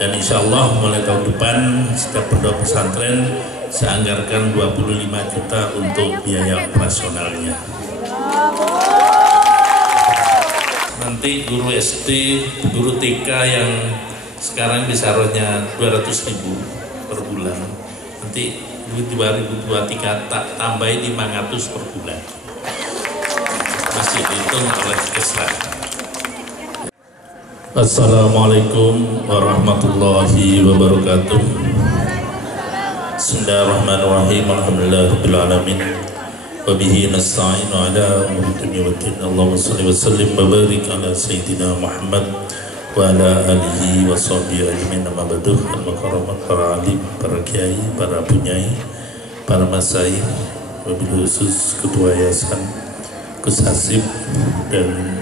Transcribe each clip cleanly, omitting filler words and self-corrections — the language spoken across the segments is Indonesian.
Dan insya Allah mulai tahun depan setiap pondok pesantren saya anggarkan 25 juta untuk biaya operasionalnya. Nanti guru SD, guru TK yang sekarang disarohnya 200.000 per bulan, nanti 2023 tak tambahin 500 per bulan, masih dihitung oleh Kesra. Assalamualaikum warahmatullahi wabarakatuh. Bismillahirrahmanirrahim. Alhamdulillahirabbil alamin. Wa bihi nasta'inu ala umuri dunya waddin. Allahumma shalli wa sallim wa barik ala sayyidina Muhammad wa ala alihi wa sahbihi ajmain. Amma ba'du. Al-makaramat para alim, para kiai, para punyai, para masai, wabil khusus ketua yayasan Gus Hasib dan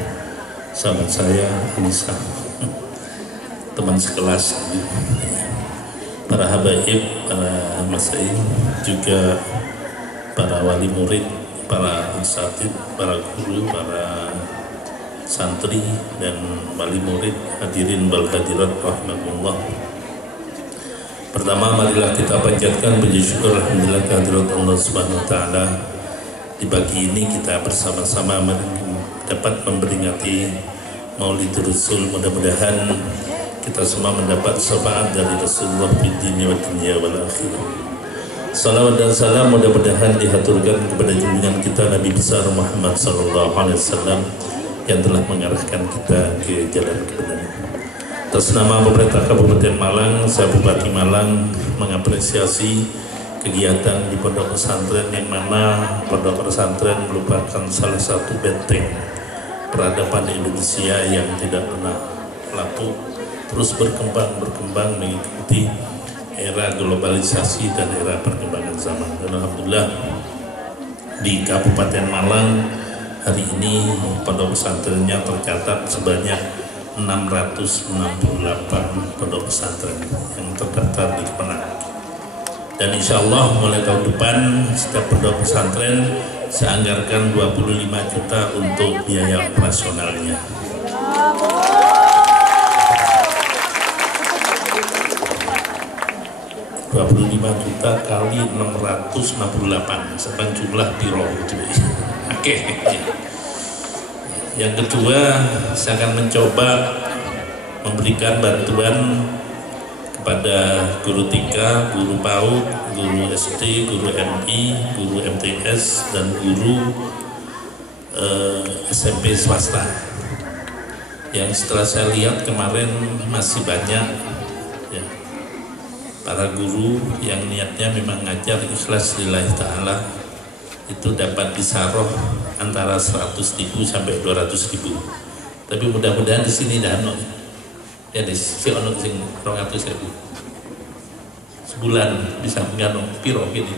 sahabat saya Anissa, teman sekelas, para habaib, para masai, juga para wali murid, para asatid, para guru, para santri dan wali murid, hadirin wal hadirat rahmatullah. Pertama, marilah kita panjatkan puji syukur alhamdulillah kehadirat Allah Subhanahu wa taala. Di pagi ini kita bersama-sama dapat memperingati Maulid Rasul. Mudah-mudahan kita semua mendapat syafaat dari Rasulullah di dunia wa dunia wal akhirah. Salawat dan salam mudah-mudahan dihaturkan kepada junjungan kita Nabi besar Muhammad sallallahu alaihi wasallam yang telah mengarahkan kita ke jalan kebenaran. Atas nama pemerintah Kabupaten Malang, saya Bupati Malang mengapresiasi kegiatan di pondok pesantren, yang mana pondok pesantren merupakan salah satu benteng peradaban Indonesia yang tidak pernah lapuk, terus berkembang mengikuti era globalisasi dan era perkembangan zaman. Dan alhamdulillah di Kabupaten Malang hari ini pondok pesantrennya tercatat sebanyak 668 pondok pesantren yang terdaftar di Kemenang. Dan insya Allah mulai tahun depan setiap pondok pesantren saya anggarkan 25 juta untuk biaya operasionalnya. $25 juta kali 668 seban jumlah piro gitu. Oke. Yang kedua, saya akan mencoba memberikan bantuan kepada guru TK, guru PAUD, guru SD, guru MI, guru MTS, dan guru SMP swasta. Yang setelah saya lihat kemarin masih banyak ya, para guru yang niatnya memang ngajar ikhlas lillahi ta'ala, itu dapat disaroh antara 100.000 sampai 200.000. Tapi mudah-mudahan di sini dah ya di si ono sing 200.000 sebulan bisa ngano piro gini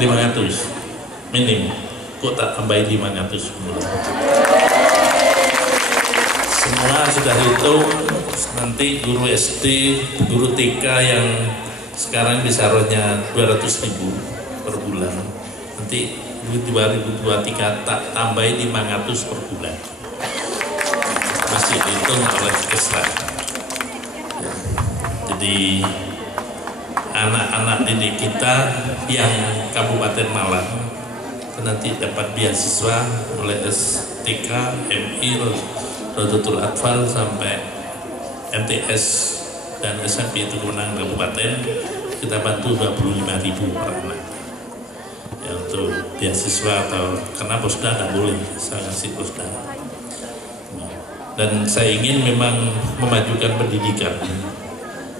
500 minim, kok tak tambahin 500 sebulan. Semua sudah hitung. Nanti guru SD, guru TK yang sekarang disarohnya 200.000 per bulan, nanti 2023 tak tambahin 500 per bulan, masih dihitung oleh Kesra. Jadi anak-anak didik kita yang Kabupaten Malang nanti dapat beasiswa oleh STK, MI, Rodatul Atfal sampai MTS dan SMP itu Kemenang Kabupaten, kita bantu 25.000 per anak ya, untuk beasiswa atau karena posda tidak boleh, saya ngasih posda. Dan saya ingin memang memajukan pendidikan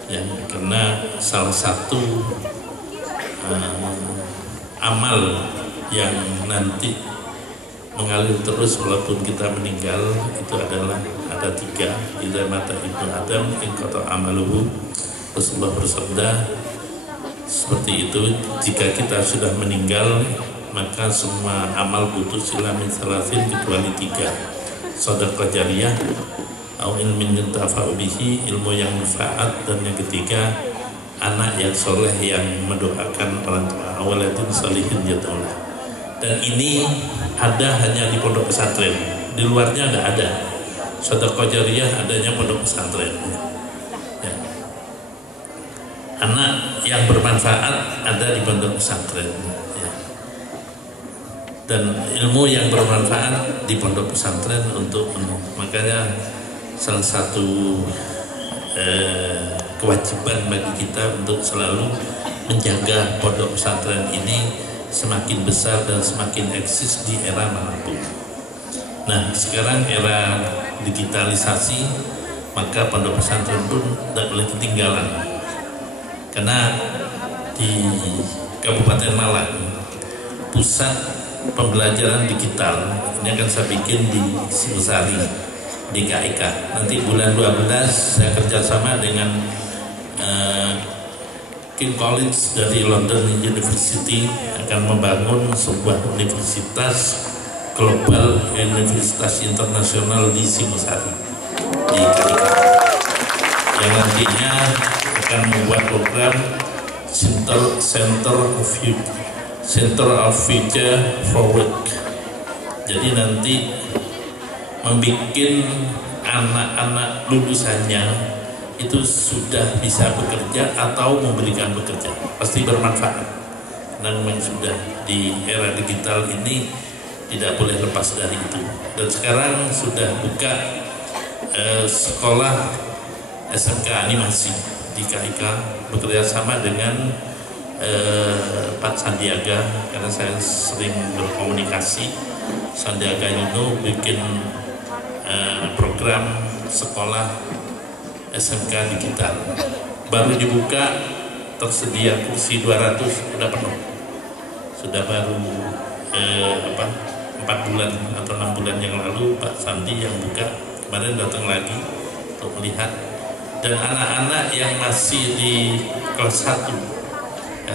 ya, karena salah satu amal yang nanti mengalir terus walaupun kita meninggal itu adalah ada 3. Idza mata ibnu Adam in qata amaluhu. Rasulullah bersabda seperti itu, jika kita sudah meninggal maka semua amal putus illa min salasin kecuali 3. Shadaqah jariyah, au ilmin yuntafa'u bihi, ilmu yang manfaat, dan yang ketiga anak yang soleh yang mendoakan orang tua, awaladin salihin yadullah. Dan ini ada hanya di pondok pesantren, di luarnya tidak ada. Shadaqah jariyah adanya pondok pesantren ya, anak yang bermanfaat ada di pondok pesantren, ya. Dan ilmu yang bermanfaat di pondok pesantren untuk makanya salah satu kewajiban bagi kita untuk selalu menjaga pondok pesantren ini semakin besar dan semakin eksis di era manapun. Nah, sekarang era digitalisasi, maka pondok pesantren pun tidak boleh ketinggalan. Karena di Kabupaten Malang, pusat pembelajaran digital ini akan saya bikin di Singosari, di KIK. Nanti bulan 12 saya kerjasama dengan King College dari London University akan membangun sebuah universitas global, universitas internasional di Singosari, di KIK, yang nantinya akan membuat program Center of Future for Work. Jadi nanti membuat anak-anak lulusannya itu sudah bisa bekerja atau memberikan bekerja, pasti bermanfaat. Dan memang sudah di era digital ini tidak boleh lepas dari itu. Dan sekarang sudah buka sekolah SMK animasi di KIK bekerja sama dengan Pak Sandiaga, karena saya sering berkomunikasi. Sandiaga Uno bikin program sekolah SMK digital, baru dibuka, tersedia kursi 200, sudah penuh, sudah baru 4 bulan atau 6 bulan yang lalu Pak Sandi yang buka, kemarin datang lagi untuk melihat. Dan anak-anak yang masih di kelas 1 ya,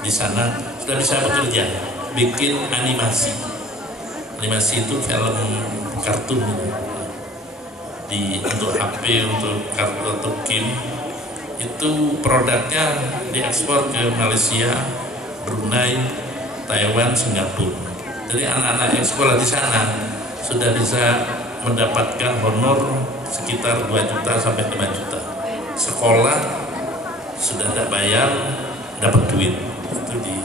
di sana sudah bisa bekerja, bikin animasi itu film kartun untuk HP, untuk kartu atau game. Itu produknya diekspor ke Malaysia, Brunei, Taiwan, Singapura. Jadi anak-anak yang sekolah di sana sudah bisa mendapatkan honor sekitar 2 juta sampai 5 juta. Sekolah sudah tidak bayar, dapat duit itu di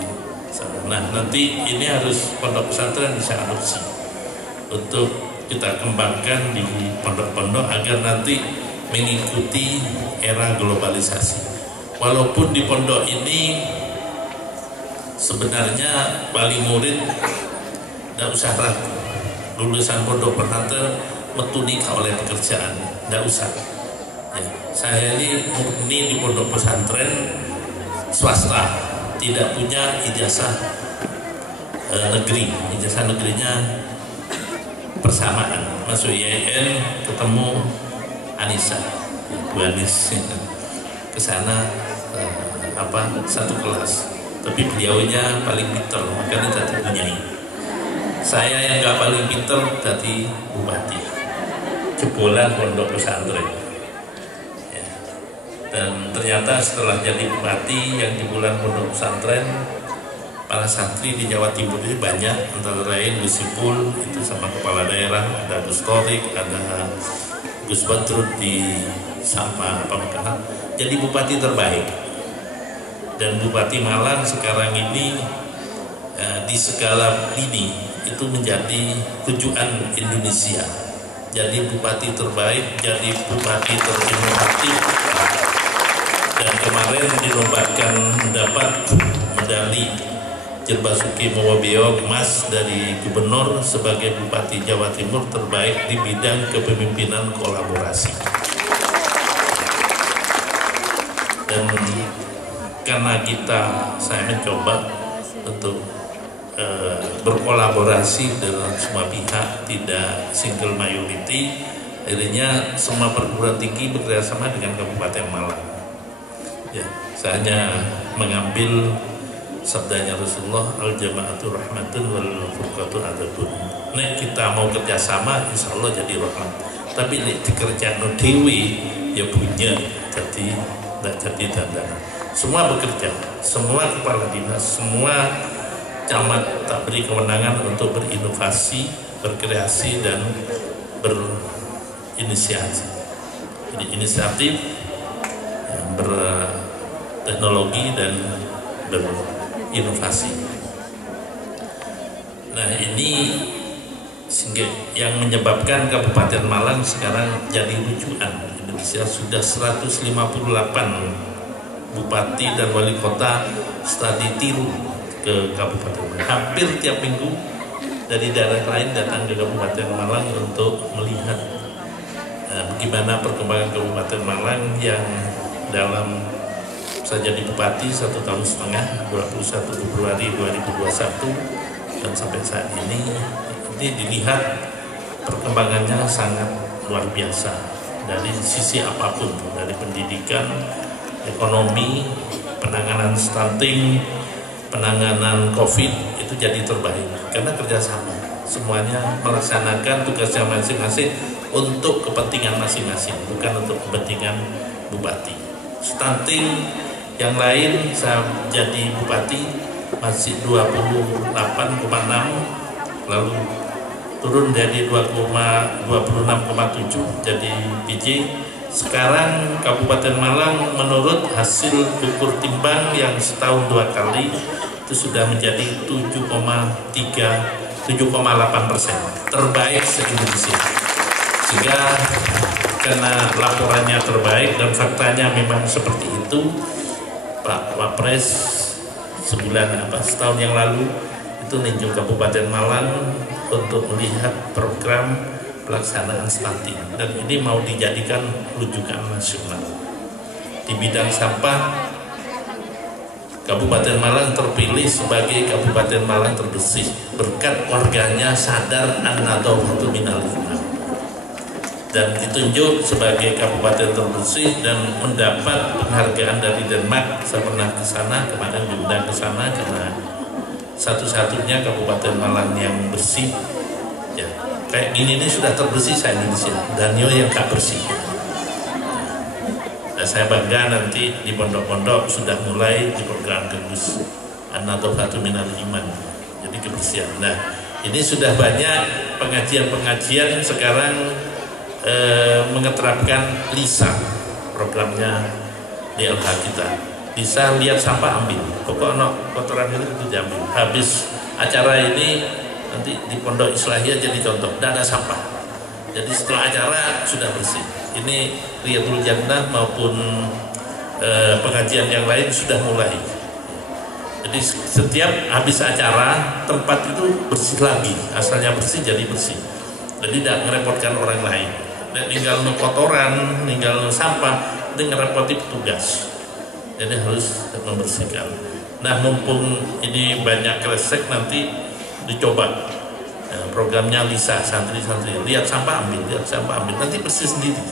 sana. Nah, nanti ini harus pondok pesantren bisa adopsi untuk kita kembangkan di pondok-pondok agar nanti mengikuti era globalisasi. Walaupun di pondok ini sebenarnya wali murid tidak usah ragu, lulusan pondok pesantren metu nikah oleh pekerjaan, tidak usah. Ya, saya ini murni di pondok pesantren swasta, tidak punya ijazah negeri. Ijazah negerinya persamaan, masuk IAIN ketemu Anissa, Bu Anis ke sana satu kelas, tapi beliaunya paling pintar, makanya tadi punyai. Saya yang nggak paling pintar tadi bupati, jebolan pondok pesantren. Ya. Dan ternyata setelah jadi bupati yang jebolan pondok pesantren, para santri di Jawa Timur ini banyak, antara lain Gus Ipul itu sama kepala daerah, ada Gus Torik, ada Gus Badrut di sama Pamekasan, jadi bupati terbaik. Dan Bupati Malang sekarang ini di segala lini itu menjadi tujuan Indonesia. Jadi bupati terbaik, jadi bupati terinovatif. Dan kemarin dilombakan mendapat medali Jerbasuki Mowabeo emas dari gubernur sebagai Bupati Jawa Timur terbaik di bidang kepemimpinan kolaborasi. Dan karena saya mencoba untuk berkolaborasi dengan semua pihak, tidak single majority, akhirnya semua perguruan tinggi bekerjasama dengan Kabupaten Malang. Ya, saya hanya mengambil sabdanya Rasulullah, al-jama'atu rahmatun wal furqatu adabun. Nek kita mau kerjasama, insya Allah jadi rahmat. Tapi nek dikerjakan dewi, ya punya jadi tidak jadi dandanan. Semua bekerja, semua kepala dinas, semua camat tak beri kewenangan untuk berinovasi, berkreasi dan berinisiasi. Jadi inisiatif yang teknologi dan berinovasi. Nah, ini yang menyebabkan Kabupaten Malang sekarang jadi rujukan. Indonesia sudah 158 bupati dan wali kota studi tiru ke Kabupaten Malang. Hampir tiap minggu dari daerah lain datang ke Kabupaten Malang untuk melihat bagaimana perkembangan Kabupaten Malang yang dalam saya jadi bupati 1,5 tahun, 21 Februari 2021 dan sampai saat ini dilihat perkembangannya sangat luar biasa dari sisi apapun, dari pendidikan, ekonomi, penanganan stunting, penanganan COVID itu jadi terbaik karena kerjasama, semuanya melaksanakan tugasnya masing-masing untuk kepentingan masing-masing, bukan untuk kepentingan bupati. Stunting yang lain saya jadi bupati masih 28,6, lalu turun dari 26,7 jadi PJ. Sekarang Kabupaten Malang menurut hasil ukur timbang yang setahun 2 kali itu sudah menjadi 7,8%, terbaik se-Indonesia. Sehingga karena laporannya terbaik dan faktanya memang seperti itu, Pak Wapres setahun yang lalu itu ninjau Kabupaten Malang untuk melihat program pelaksanaan stunting, dan ini mau dijadikan rujukan nasional. Di bidang sampah, Kabupaten Malang terpilih sebagai Kabupaten Malang terbersih berkat warganya sadar an-nadhafatu minal iman, dan ditunjuk sebagai Kabupaten terbersih dan mendapat penghargaan dari Denmark. Saya pernah ke sana, kemarin diundang ke sana karena satu-satunya Kabupaten Malang yang bersih. Ya, kayak gini ini sudah terbersih se-Indonesia, Danio yang gak bersih. Dan saya bangga nanti di pondok-pondok sudah mulai di program Gebus an-nadhafatu minal iman, jadi kebersihan. Nah, ini sudah banyak pengajian-pengajian sekarang mengeterapkan LISA, programnya DLH kita. LISA, lihat sampah ambil, pokoknya kotoran itu diambil. Habis acara ini nanti di Pondok Islahiyah jadi contoh, tidak ada sampah. Jadi setelah acara sudah bersih. Ini Riyadul Jannah maupun pengajian yang lain sudah mulai. Jadi setiap habis acara tempat itu bersih lagi, asalnya bersih jadi bersih. Jadi tidak merepotkan orang lain. Tinggal kotoran, tinggal sampah, itu ngerepoti petugas. Jadi harus membersihkan. Nah, mumpung ini banyak kresek, nanti dicoba programnya LISA, santri-santri lihat sampah ambil, nanti bersih sendiri,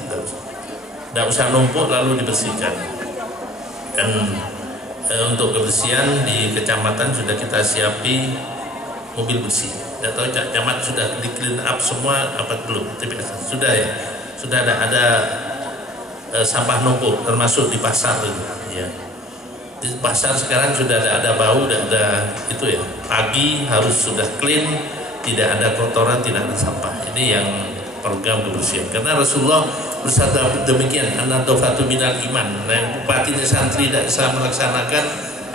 tidak usah numpuk lalu dibersihkan. Dan untuk kebersihan di kecamatan sudah kita siapi mobil bersih. Tidak tahu camat sudah di clean up semua apa belum? TPS sudah ya, sudah ada sampah numpuk termasuk di pasar itu. Ya. Di pasar sekarang sudah ada bau, ada itu ya. Pagi harus sudah clean, tidak ada kotoran, tidak ada sampah. Ini yang program kebersihan. Karena Rasulullah bersabda demikian, an-nadhafatu minal iman. Nah, yang bupati dan santri tidak bisa melaksanakan,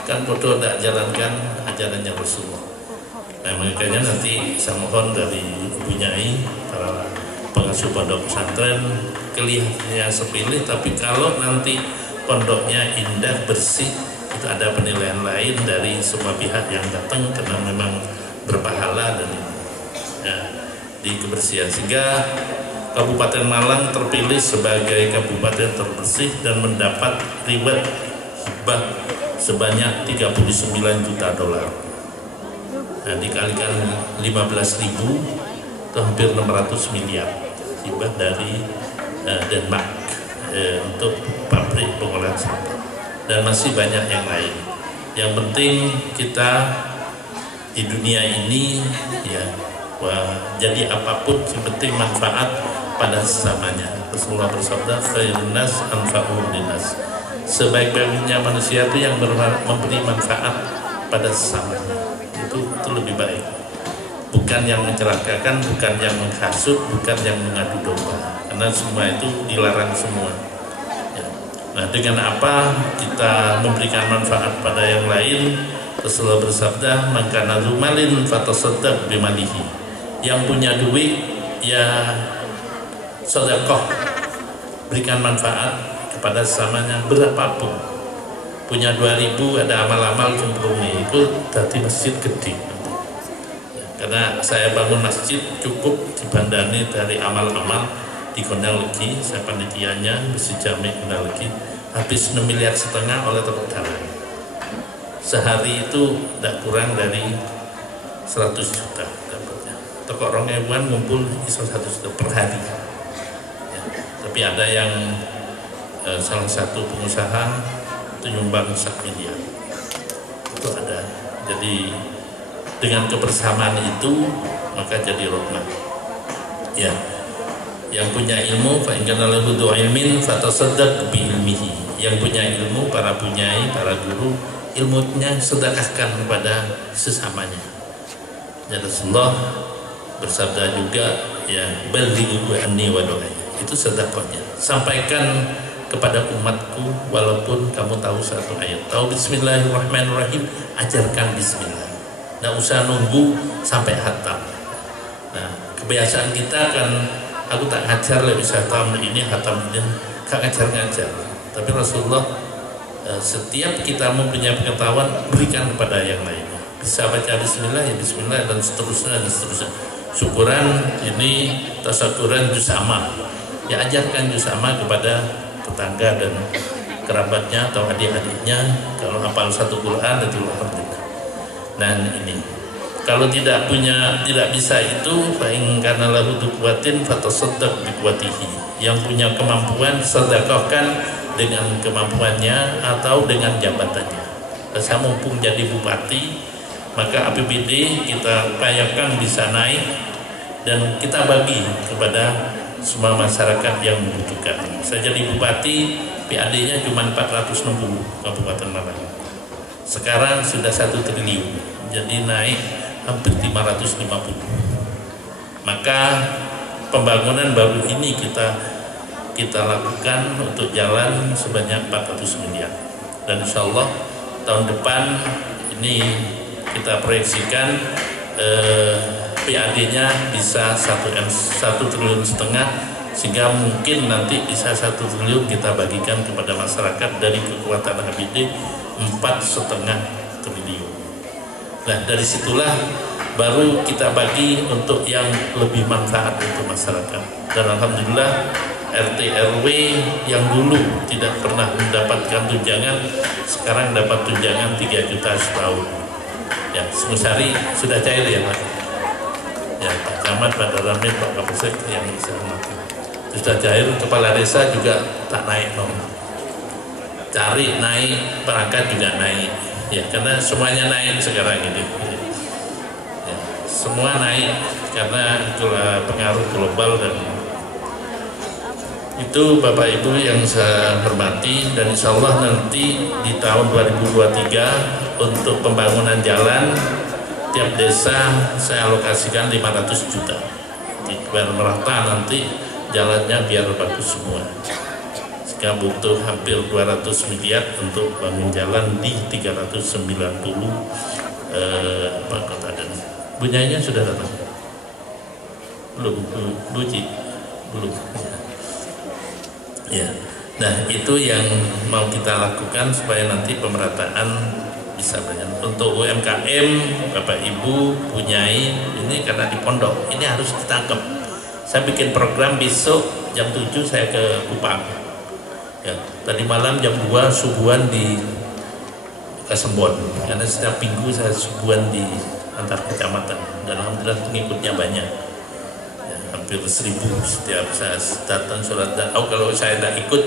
kan bodoh tidak jalankan ajarannya Rasulullah. Nah, makanya nanti saya mohon dari Ibu Nyai, para pengasuh pondok pesantren, kelihatannya sepilih, tapi kalau nanti pondoknya indah, bersih, itu ada penilaian lain dari semua pihak yang datang karena memang berpahala dan ya, di kebersihan. Sehingga Kabupaten Malang terpilih sebagai Kabupaten terbersih dan mendapat reward hibah sebanyak 39 juta dolar. Nah, dikalikan 15.000 itu hampir 600 miliar hibah dari Denmark untuk pabrik pengolahan sampah, dan masih banyak yang lain. Yang penting kita di dunia ini ya, jadi apapun yang penting manfaat pada sesamanya. Rasulullah bersabda, khairun nas anfa'uhum linnas. Sebaik-baiknya manusia itu yang memberi manfaat pada sesamanya. Itu lebih baik. Bukan yang mencelakakan, bukan yang menghasut, bukan yang mengadu domba. Karena semua itu dilarang semua. Ya. Nah, dengan apa kita memberikan manfaat pada yang lain? Rasulullah bersabda, "Man kana dzu malin fatasaddaq bimalihi." Yang punya duit ya sedekah, berikan manfaat kepada sesamanya berapapun. Punya 2.000 ada amal-amal cemplungi itu dari masjid gede. Karena saya bangun masjid cukup dibandani dari amal-amal di Gondang Legi, saya panitianya Masjid Jami Gondang Legi, habis 6,5 miliar oleh tepuk tangan. Sehari itu tidak kurang dari 100 juta dapatnya. Toko orang hewan ngumpul iso 1 juta per hari. Ya, tapi ada yang salah satu pengusaha itu nyumbang 1 miliar. Itu ada. Jadi dengan kebersamaan itu maka jadi rahmat. Ya. Yang punya ilmu fa in kana lahu ilmin fatasaddaq bi ilmihi. Yang punya ilmu, para bunyai, para guru, ilmunya sedekahkan kepada sesamanya. Ya, Rasulullah bersabda juga, ya balighu anni wa du'ai. Itu sedekahnya. Sampaikan kepada umatku walaupun kamu tahu satu ayat. Tahu bismillahirrahmanirrahim, ajarkan bismillah. Nggak usah nunggu sampai hatam. Nah, kebiasaan kita kan, aku tak ngajar lah bisa hatam ini, hatam ini, gak ngajar-ngajar. Tapi Rasulullah setiap kita mempunyai pengetahuan berikan kepada yang lain. Bisa baca bismillah ya bismillah dan seterusnya dan seterusnya. Syukuran ini tasakuran juz amma. Ya ajarkan juz amma kepada tetangga dan kerabatnya atau adik-adiknya. Kalau hafal satu Quran itu alhamdulillah. Nah ini kalau tidak bisa itu fa in kana lahu quwwatin fatasaddaq bi quwwatihi. Yang punya kemampuan sedekahkan dengan kemampuannya atau dengan jabatannya. Saya mumpung jadi bupati, maka APBD kita upayakan bisa naik dan kita bagi kepada semua masyarakat yang membutuhkan. Saya jadi bupati, PAD-nya cuma 460 Kabupaten Malang. Sekarang sudah 1 triliun, jadi naik hampir 550. Maka pembangunan baru ini kita lakukan untuk jalan sebanyak 400 miliar. Dan insya Allah tahun depan ini kita proyeksikan PAD-nya bisa 1,5 triliun, sehingga mungkin nanti bisa 1 triliun kita bagikan kepada masyarakat dari kekuatan APBD 4,5 triliun. Nah dari situlah baru kita bagi untuk yang lebih manfaat untuk masyarakat. Dan alhamdulillah RT RW yang dulu tidak pernah mendapatkan tunjangan sekarang dapat tunjangan 3 juta setahun. Ya, Semusari sudah cair ya Pak. Ya, Pak Camat, Pak Daramil, Pak Kapolsek yang bisa mati. Sudah cair, kepala desa juga tak naik dong. Cari naik, perangkat juga naik. Ya, karena semuanya naik sekarang ini. Ya, semua naik karena itulah pengaruh global. Dan itu Bapak Ibu yang saya hormati, dan insya Allah nanti di tahun 2023 untuk pembangunan jalan tiap desa saya alokasikan 500 juta biar merata nanti jalannya biar bagus semua. Sehingga butuh hampir 200 miliar untuk bangun jalan di 390 kota. Dan bunyanya sudah datang? Belum. Ya, nah itu yang mau kita lakukan supaya nanti pemerataan bisa banyak. Untuk UMKM, Bapak Ibu punyai ini karena di pondok ini harus ditangkap. Saya bikin program besok jam 7 saya ke Kupang. Ya, tadi malam jam 2 subuhan di Kasembon. Karena setiap minggu saya subuhan di antar kecamatan dan alhamdulillah pengikutnya banyak. Hampir 1.000 setiap saya datang sholat. Kalau saya tidak ikut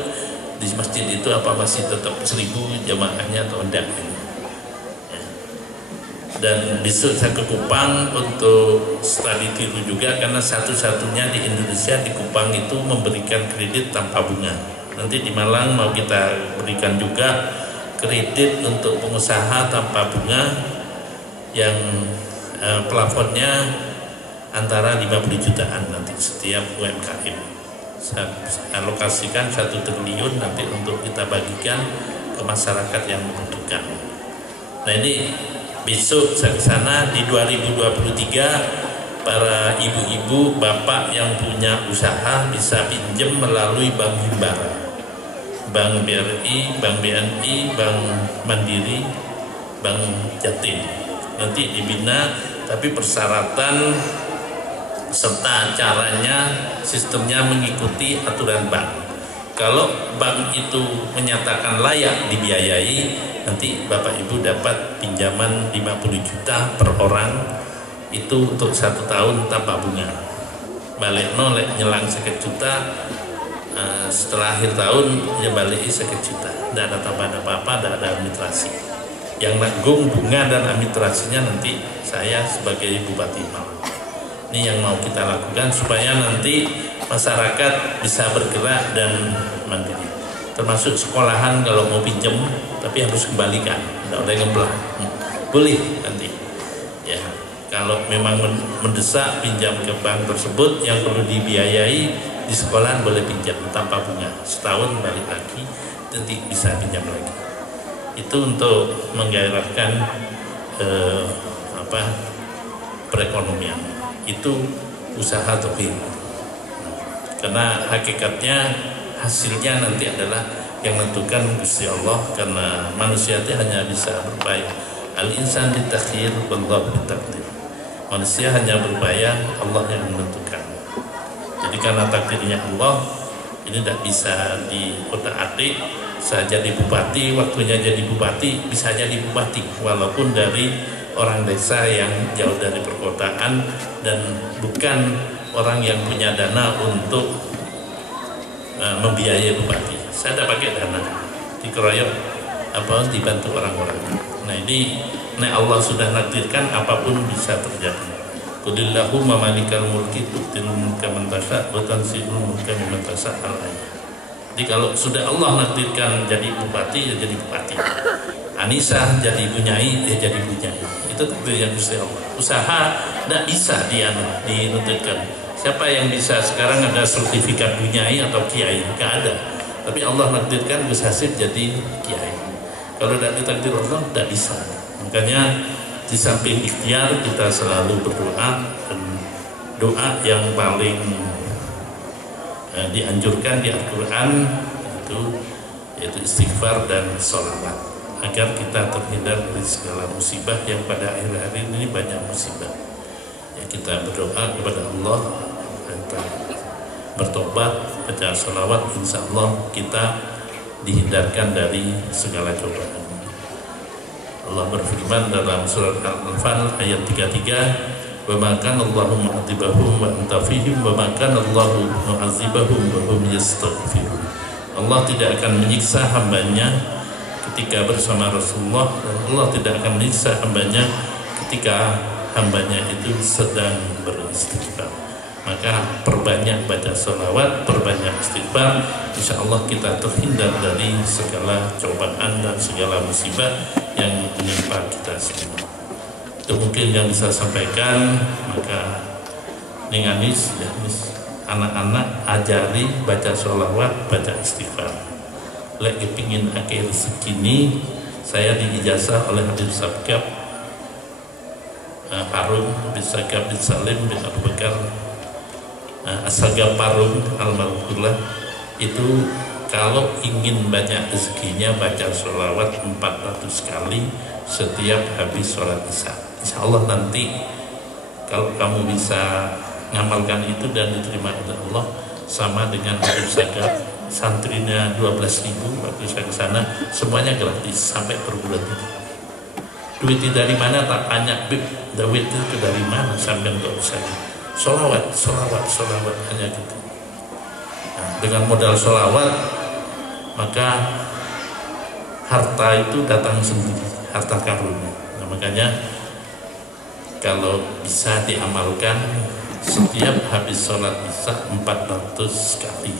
di masjid itu apa masih tetap 1.000 jamaahnya atau enggak? Ya. Dan besok saya ke Kupang untuk studi tiru juga, karena satu-satunya di Indonesia di Kupang itu memberikan kredit tanpa bunga. Nanti di Malang mau kita berikan juga kredit untuk pengusaha tanpa bunga yang plafonnya antara 50 jutaan nanti setiap UMKM. saya alokasikan 1 triliun nanti untuk kita bagikan ke masyarakat yang membutuhkan. Nah ini besok saya ke sana di 2023. Para ibu-ibu, bapak yang punya usaha bisa pinjam melalui Bank Himbara, Bank BRI, Bank BNI, Bank Mandiri, Bank Jatim. Nanti dibina, tapi persyaratan serta caranya, sistemnya mengikuti aturan bank. Kalau bank itu menyatakan layak dibiayai, nanti bapak ibu dapat pinjaman 50 juta per orang. Itu untuk 1 tahun tanpa bunga. Balik nolek nyelang 1 juta, setelah akhir tahun ya balik 1 juta. Tidak ada tambahan apa-apa, tidak ada administrasi. Yang nanggung bunga dan administrasinya nanti saya sebagai Bupati Malang. Ini yang mau kita lakukan supaya nanti masyarakat bisa bergerak dan mandiri. Termasuk sekolahan kalau mau pinjam, tapi harus kembalikan, tidak boleh ngeblang. Boleh nanti. Ya. Kalau memang mendesak pinjam ke bank tersebut yang perlu dibiayai di sekolah boleh pinjam tanpa bunga, setahun balik lagi nanti bisa pinjam lagi. Itu untuk menggairahkan perekonomian. Itu usaha tauhid. Karena hakikatnya hasilnya nanti adalah yang menentukan Gusti Allah, karena manusia itu hanya bisa berupaya. Al-insan bitakhir wallahu bitakdir. Manusia hanya berupaya, Allah yang menentukan. Jadi karena takdirnya Allah, ini tidak bisa diotak-atik. Saya jadi bupati, waktunya jadi bupati, bisa jadi bupati walaupun dari orang desa yang jauh dari perkotaan dan bukan orang yang punya dana untuk membiayai bupati. Saya tidak pakai dana, dikeroyok dibantu orang-orang. Nah ini Allah sudah nakdirkan, apapun bisa terjadi. Qulillahumma malikal mulki tu'til mulka man tasha' wa tanzi'ul mulka mimman tasha' al-ayat. Jadi kalau sudah Allah nakdirkan jadi bupati, ya jadi bupati. Anissa jadi bunyai, ya jadi bunyai. Itu takdirnya Gusti Allah. Usaha tidak bisa dinuntutkan. Siapa yang bisa sekarang ada sertifikat bunyai atau kiai? Tidak ada. Tapi Allah nakdirkan Gus Hasib jadi kiai. Kalau tidak ditakdir Allah, tidak bisa. Makanya di samping ikhtiar kita selalu berdoa, dan doa yang paling dianjurkan di Al-Quran yaitu istighfar dan sholawat, agar kita terhindar dari segala musibah yang pada akhir-akhir ini banyak musibah. Ya, kita berdoa kepada Allah, kita bertobat, baca sholawat, insya Allah kita dihindarkan dari segala cobaan. Allah berfirman dalam surat Al-Anfal ayat 33, "Wa ma kana Allahu mu'adzibahum wa anta fihim wa ma kana Allahu mu'adzibahum wa hum yastaghfirun." Allah tidak akan menyiksa hambanya ketika bersama Rasulullah, dan Allah tidak akan menyiksa hambanya ketika hambanya itu sedang beristighfar. Maka perbanyak baca sholawat, perbanyak istighfar, insya Allah kita terhindar dari segala cobaan dan segala musibah yang menimpa kita semua. Itu mungkin yang bisa sampaikan. Maka Ninganis, ya, anak-anak ajari baca sholawat, baca istighfar. Lagi pingin akhir segini, saya diijazah oleh Habib Sabgab Parung, Habib Sabgab bin Salim bin Abu Bakar Asagab Parung almarhumlah, itu kalau ingin banyak rezekinya baca sholawat 400 kali setiap habis sholat isya. Insya Allah nanti kalau kamu bisa ngamalkan itu dan diterima oleh Allah, sama dengan Habib Sagab, santrinya 12.000 waktu saya ke sana, semuanya gratis sampai per bulan itu. Duitnya dari mana tak tanya, Bib, duit itu dari mana sampai untuk saya? Sholawat hanya gitu. Nah, dengan modal sholawat maka harta itu datang sendiri, harta karun. Nah, makanya kalau bisa diamalkan setiap habis sholat isya 400 kali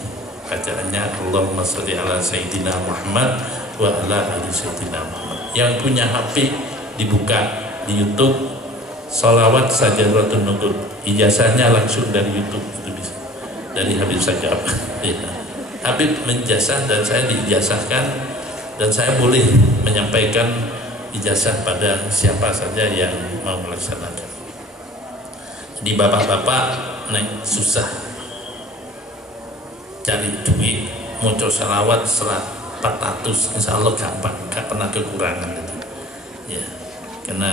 bacaannya Allahumma sholli ala Sayyidina Muhammad wa ala ali Sayyidina Muhammad. Yang punya HP dibuka di YouTube, sholawat Sajaratul Nurul, ijazahnya langsung dari YouTube, itu bisa. dari Habib Sagaf. Habib menjazah dan saya dijazahkan, dan saya boleh menyampaikan ijazah pada siapa saja yang mau melaksanakan. Jadi bapak-bapak naik susah cari duit, muncul salawat 400, insya Allah gampang, gak pernah kekurangan itu. Ya, karena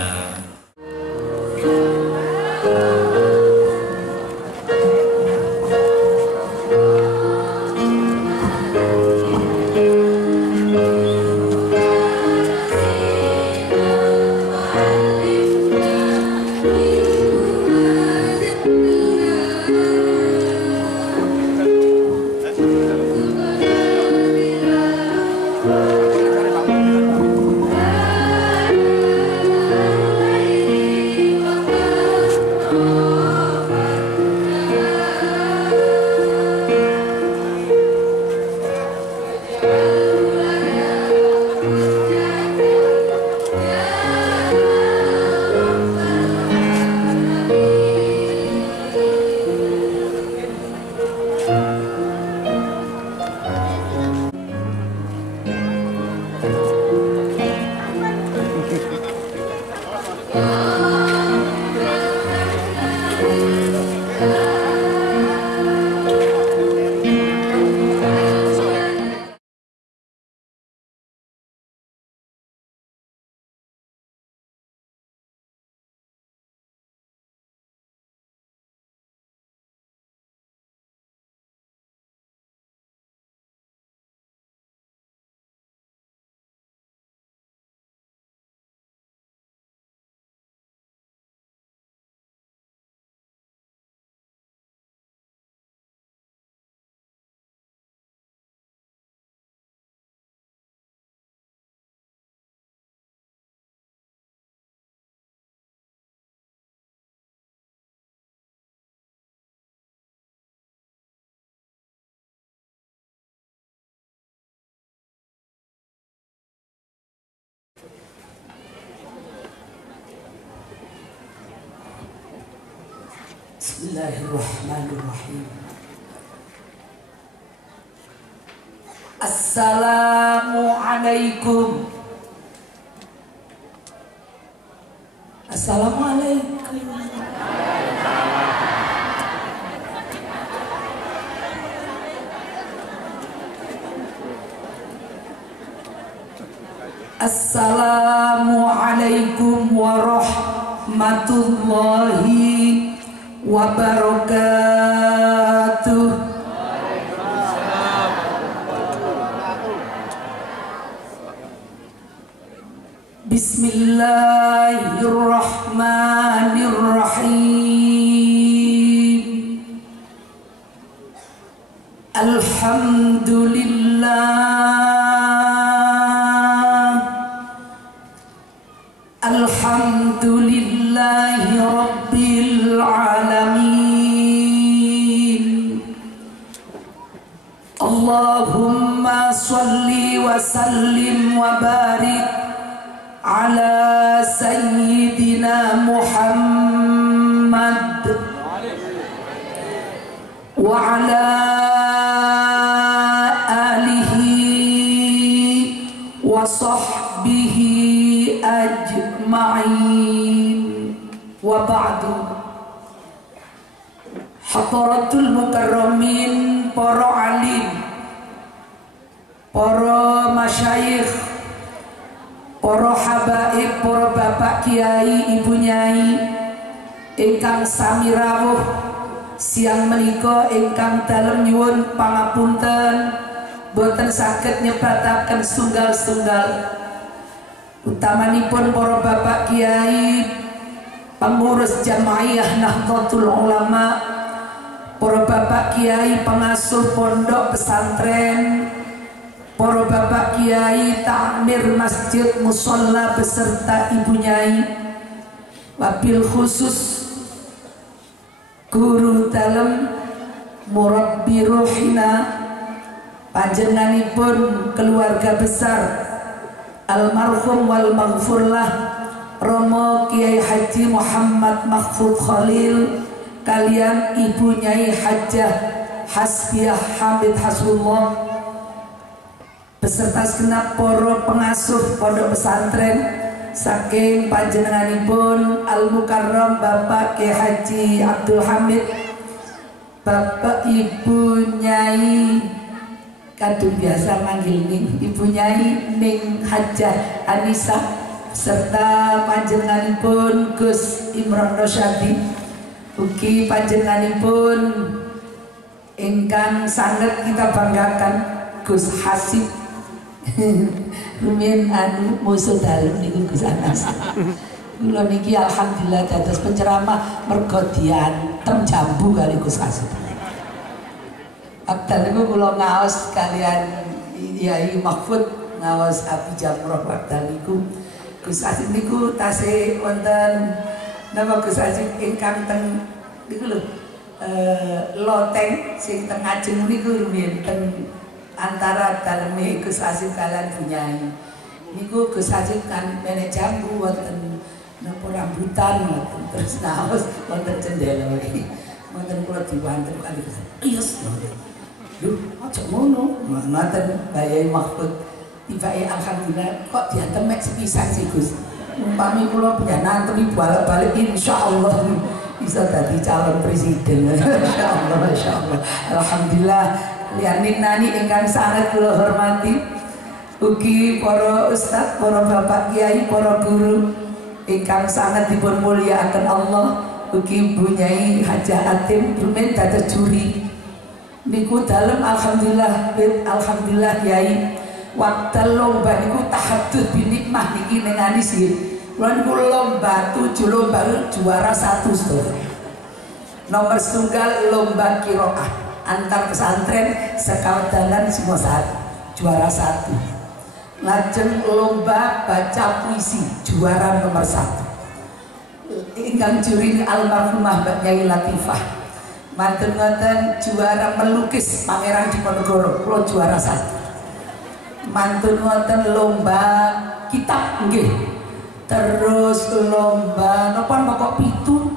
Bismillahirrahmanirrahim. Assalamualaikum. Assalamualaikum. Assalamualaikum warahmatullahi wabarakatuh. Bismillahirrahmanirrahim. Alhamdulillahi rabbil alamin. Allahumma salli wa sallim wa barik ala sayyidina Muhammad wa ala alihi wa sahbihi ajma'in, wa ba'du. Hadaratul mukarramin, para alim, para masyayikh, para habaib, para bapak kiai, ibu nyai ingkang sami rawuh siang menika, ingkang dalem nyuwun pangapunten boten saged nyebataken setunggal-setunggal, utamanipun para bapak kiai, pengurus Jamaiyah Nahdlatul Ulama, para bapak kiai pengasuh pondok pesantren, para bapak kiai takmir masjid musholla beserta ibu nyai, wabil khusus guru dalem murabbi ruhina panjenenganipun keluarga besar almarhum wal maghfurlah Romo Kiai Haji Muhammad Mahfud Khalil kalian ibu nyai Hajjah Hasbiyah Hamid Hasbullah beserta segenap para pengasuh pondok pesantren saking panjenenganipun Al Mukarram Bapak Ki Haji Abdul Hamid, Bapak Ibu Nyai kadung biasa manggil ning Ibu Nyai Ning Hajah Anissa serta panjenenganipun Gus Imron Rosyadi ugi panjenenganipun ingkang sangat kita banggakan Gus Hasib rumiyin anu musuh dalem niku Gus Anas. Kula niki alhamdulillah dados penceramah mergo diantem jambu kali Gus Hasib. Waktu itu kula ngaos kalian Yai Mahfud ngaos Abi Jamroh waktu niku Gus Hasib niku tasih wonten napa Gus Hasib ingkang teng niku lho loteng sing teng Ngajeng niku rumiyin teng antara daleme Gus Hasib kalian Bunyai niku Gus Hasib kan menek jambu wonten napa rambutan wonten terus ngaos wonten cendela iki wonten kula diwanten kali yes lho aja ngono ngoten Yai Mahfud tibake alhamdulillah kok diantem mek sepisan sih Gus umpami kula biyen antri balik-balik insyaallah bisa dadi calon presiden masyaallah alhamdulillah lianin nani ingkang sangat kula hormati ugi para ustaz, para bapak kiai, para guru ingkang sangat dipun mulyakaken Allah ugi Bu Nyai Hajah Atim rumen dados juri niku dalem alhamdulillah alhamdulillah Yai waktu lomba niku tahadduts binikmah niki ning Anis nggih kula niku lomba 7 lomba juara 1 sedaya nomor tunggal lomba qiraah antar pesantren sekawadalan Singosari juara 1 lajeng lomba baca puisi juara nomor 1 ingkang juri almarhumah Mbak Nyai Latifah mantun-mantun juara melukis pameran Diponegoro kula juara 1 mantun-mantun lomba kitab nggih terus lomba napa pokok pitu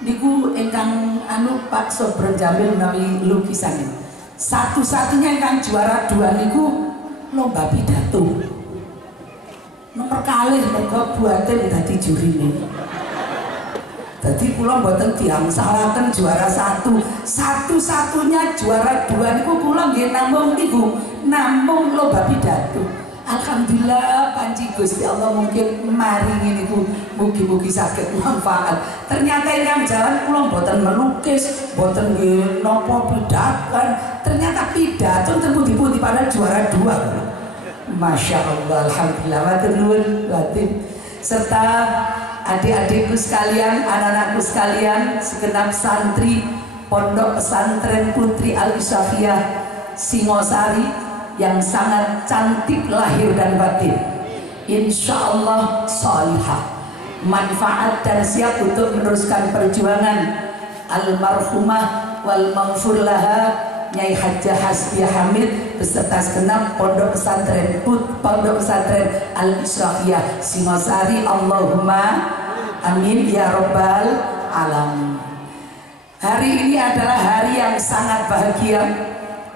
niku ingkang anu Pak Sobron Jamil menawi lukisan satu-satunya ingkang juara 2 niku lomba pidato nomor kalih mergo buatin dadi jurine. Jadi kula mboten diangsalaken juara 1 satu-satunya juara 2 niku kula nggih namung niku namung lomba pidato alhamdulillah panci Gusti Allah mungkin maringi niku mugi-mugi saged manfaat ternyata ingkang jalan kula mboten melukis mboten nggih napa pidato ternyata pidato ten pundi-pundi padahal juara 2 Masya Allah alhamdulillah matur nuwun batin serta adik-adikku sekalian, anak-anakku sekalian, segenap santri Pondok Pesantren Putri Al-Isyafiyah Singosari yang sangat cantik lahir dan batin. Insya Allah salihah, manfaat dan siap untuk meneruskan perjuangan almarhumah wal maghfur laha Nyai Hajah Hasbiyah Hamid beserta segenap Pondok Pesantren Al-Isyafiyah Singosari. Allahumma amin ya rabbal alamin. Hari ini adalah hari yang sangat bahagia.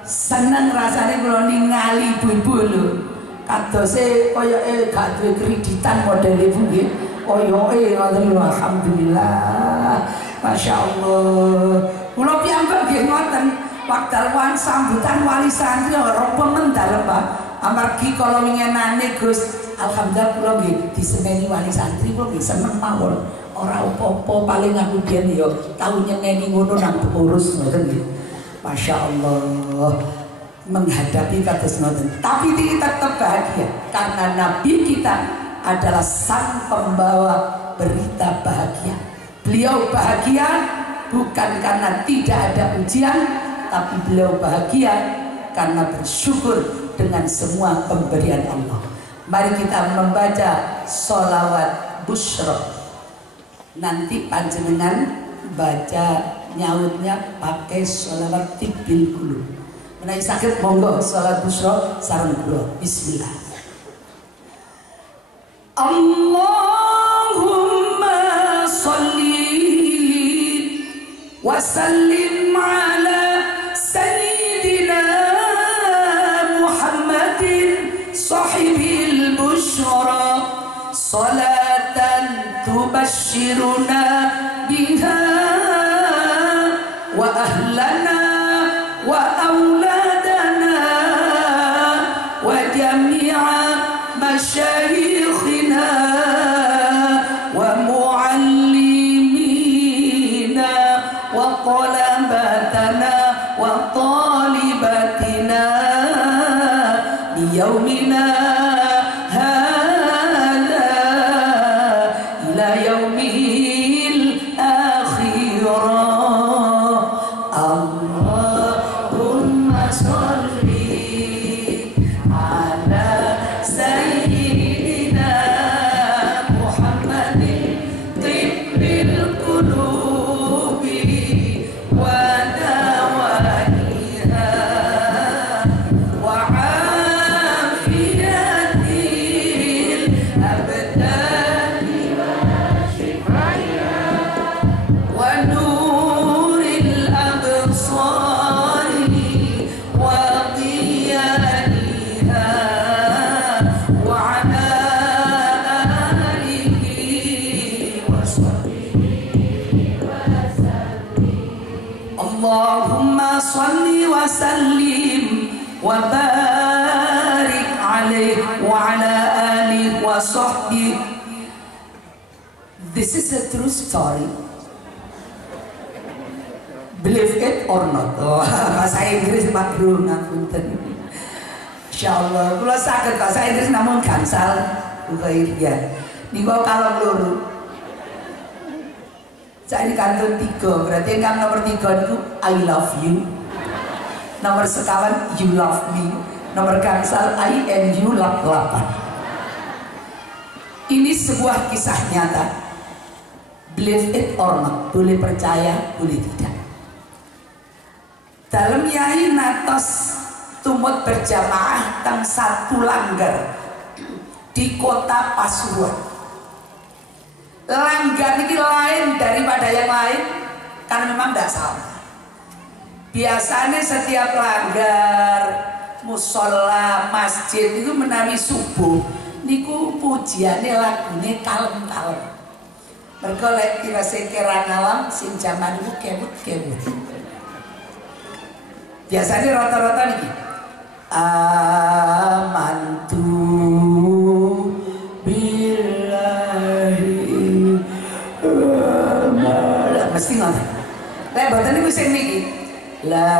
Seneng rasanya kalau ningali ibu-ibu lho. Kadose koyoke gak duwe kreditan model ibu nggih. Koyoke ngoten lho alhamdulillah. Masya Allah. Kula piyambak nggih ngoten. Waktu sambutan wali santri ora pemen dalem Pak. Amargi kala wingenane Gus, alhamdulillah kula nggih diseneni wali santri kula nggih seneng mawon. Ora apa-apa paling aku biyen ya tau nyeneni ngono nang pengurus ngoten nggih. Masya Allah menghadapi kados ngoten. Tapi kita tetap bahagia karena Nabi kita adalah sang pembawa berita bahagia. Beliau bahagia bukan karena tidak ada ujian, tapi beliau bahagia karena bersyukur dengan semua pemberian Allah. Mari kita membaca sholawat busyra. Nanti panjenengan baca nyautnya pakai sholawat tibbil qulub. Menawi sakit monggo sholawat busyra sareng kula. Bismillah. Allahumma sholli wa sallim ala sayyidina البشرى صلاة تبشرنا بها وأهلنا وأولادنا وجميع مشايخنا ومعلمينا وطلبتنا وطالباتنا بيومنا هذا إلى يوم الآخرة. اللهم صل على سيدنا محمد طب القلوب ودوائها وعافية الأبدان ونور الأبصار وضيائها وعلى آله وصحبه اللهم صل وسلم وبارك عليه وعلى آله وصحبه. This is a true story. Believe it or not. Oh, bahasa Inggris Pak Bro, ngapunten. Insyaallah, kula saged bahasa Inggris namun gangsal khairiyah. Niku kalem loro. Saya kantun 3, berarti kan nomor 3 itu I love you. Nomor sekawan you love me. Nomor gangsal I and you love 8. Ini sebuah kisah nyata. Believe it or not, boleh percaya, boleh tidak. Dalam yai natos tumut berjamaah tang satu langgar di kota Pasuruan. Langgar ini lain daripada yang lain karena memang tidak sama. Biasanya setiap langgar, musola, masjid itu menawi subuh niku pujiannya lagune kalem-kalem. Mergo lek dirase kerang alam sing jaman niku kemut-kemut. Biasanya rata-rata niki amantu billahi mesti ngoten. Lek boten niku sing niki la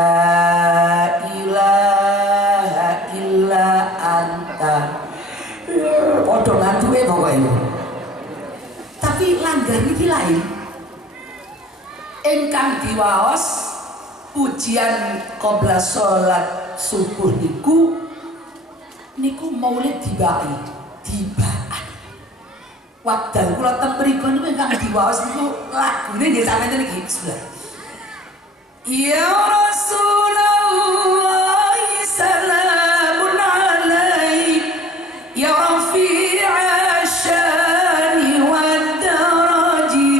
ilaha illa anta. Padha ngantuke pokoke. Tapi langgar niki lain. Ingkang diwaos pujian qobla sholat subuh niku maulid dibaan. Wadal kula teng mriku niku ingkang diwaos niku lagune nggih sampeyan iki bismillah. Ya Rasulullah salamun alaik ya rafi'a syani wad daraji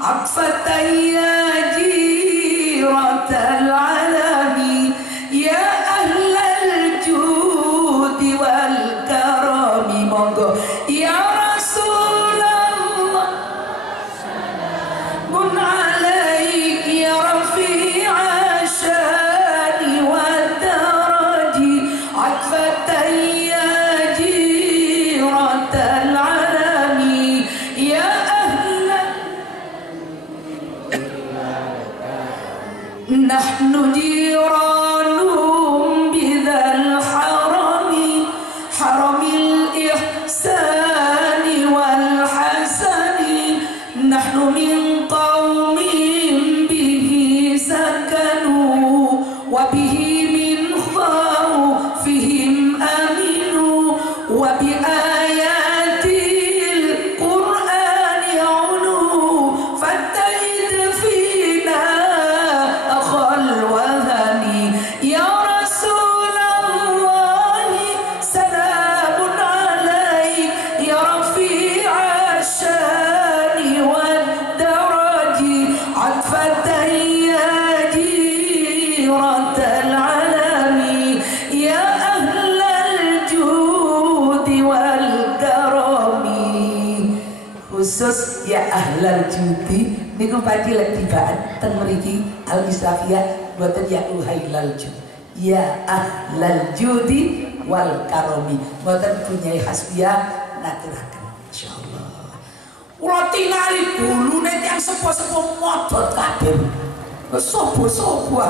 atfatan ya jiratal alami ya ahlal judi wal karami monggo ya Rasulullah salamun alaik ya rafi'a syani wad daraji atfatan ya jiratal alami ya نحن جيرانهم بذا الحرم حرم الإحسان والحسن نحن من قوم به سكنوا وبه من خوفهم أمنوا وبآيات القرآن عنوا فاتهد فينا يا رسول الله سلام عليك يا رفيع الشان والدرج عطفة يا جيرة العالم يا أهل الجود وال khusus ya ahlal judi niku padi lek tibaan teng mriki al Misrafiyah boten ya uhailal judi ya ahlal judi wal karomi boten punya hasbiyah naturaken insyaallah. Kula tingali gulune tiyang sepuh-sepuh modot kabeh. Sopo-sopo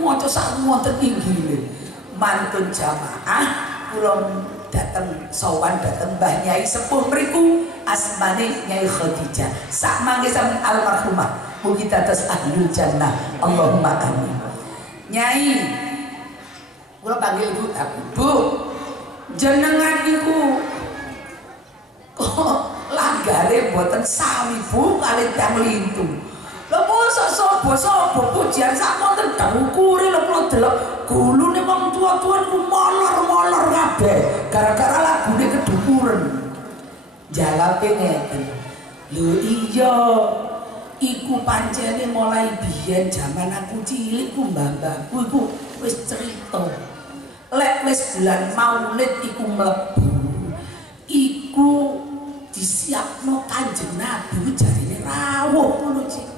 maca sak wonten inggile. Mantun jamaah kula dateng sowan dateng Mbah Nyai sepuh mriku asmane Nyai Khadijah. Sak mangke sampeyan almarhumah mugi dados ahlul jannah. Allahumma amin. Nyai kula panggil Bu, Bu jenengan niku kok langgare mboten sami Bu kali tiyang lintu. Lha mosok sapa-sapa pujian sak wonten dangkure lho kula delok gulune wong tua-tua niku molor-molor kabeh gara-gara lagune kedukuren. Jalape ngeten. Lho iya iku pancene mulai biyen jaman aku cilik ku mbah-mbahku iku wis cerita. Lek wis bulan Maulid iku mlebu. Iku disiapno Kanjeng Nabi jarine rawuh ngono Cik.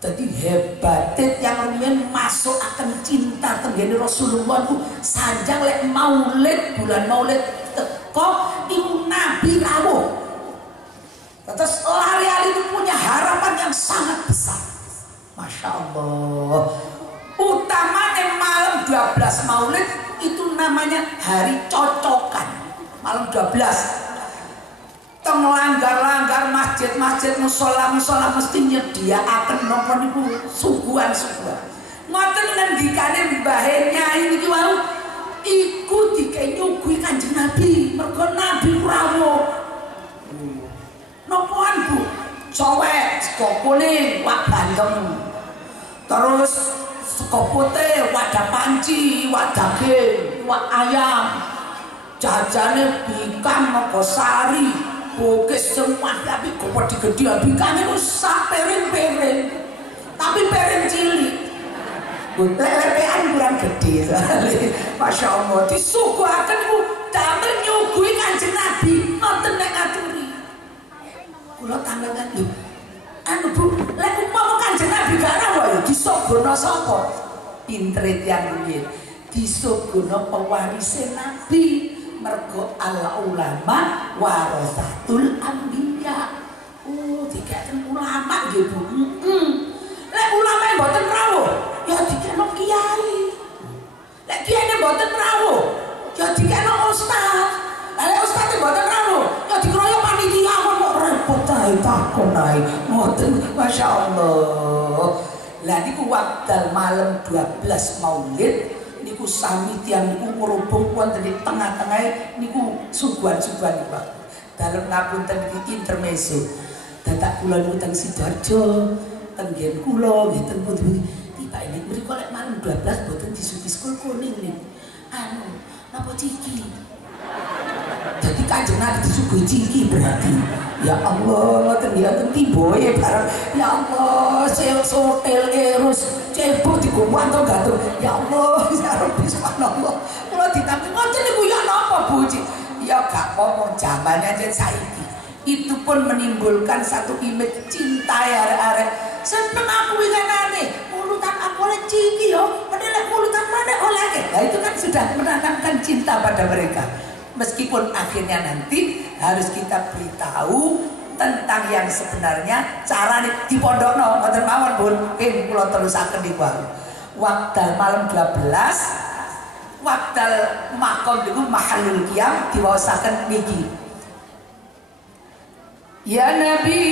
Jadi hebatnya yang riyen masuk akan cinta tenggene Rasulullah ku sanjang lek Maulid bulan Maulid teko iku Nabi rawuh. Terus lari-lari itu punya harapan yang sangat besar. Masya Allah. Utamanya malam 12 Maulid itu namanya hari cocokan. Malam 12 langgar-langgar masjid-masjid musola-musola mesti nyediakaken napa niku suguhan-suguhan. Ngoten ngendikane Mbah Nyai niki wau iku dikei nyuguhi Kanjeng Nabi mergo Nabi rawuh. Nopoan Bu? Cowek sego kuning wak bandeng. Terus sego putih wadah panci, wak daging, wak ayam. Jajane bikang napa sari. Bukis semua tapi kok digedhe bikane ku sak piring-piring. Tapi piring cilik. Lepean kurang gede soalnya. Masya Allah disuguhaken ku damel nyuguhi Kanjeng Nabi ngoten nek ngaturi. Kula tandangan lho. Anu Bu, lek umpama Kanjeng Nabi gak rawuh ya disuguhno sapa? Pintere tiyang riyin. Disuguhno pewarise Nabi. Mergo al ulama warasatul anbiya. Oh, dikatakan ulama nggih Bu. Lek ulama mboten rawuh, ya dikene kiai. Lek kiai mboten rawuh, ya dikene ustaz. Lek ustaz mboten rawuh, ya dikroyo panitia kok repot ae takon ae. Ngoten masyaallah. Lah niku wekdal malam 12 Maulid niku sami tiyang niku ngrubung wonten di tengah-tengah niku suguhan-suguhan niku. Dalem ngapunten iki intermezzo. Dadak kula niku teng Sidoarjo, teng nggen kula nggih teng pundi-pundi. Tiba ini mriko lek malam 12 boten disugi skul kuning niku. Anu, napa ciki? Jadi Kanjeng Nabi disuguhi ciki berarti. Ya Allah, ngoten ya timboe bareng. Ya Allah, hotel erus cebok digumantung gantung. Ya Allah, ya Rabbi subhanallah. Kula ditampi ngoten niku ya napa Bu? Ya gak apa-apa jamane aja saiki. Itu pun menimbulkan satu image cinta ya arek-arek. Seneng aku winganane, mulutan aku oleh ciki yo, padahal mulutan mana oleh. Nah itu kan sudah menanamkan cinta pada mereka. Meskipun akhirnya nanti harus kita beritahu tentang yang sebenarnya cara di pondokno ngoten mawon Bun. Kula terusaken niku. Wekdal malam 12 wekdal makom niku mahalul qiyam diwaosaken niki. Ya Nabi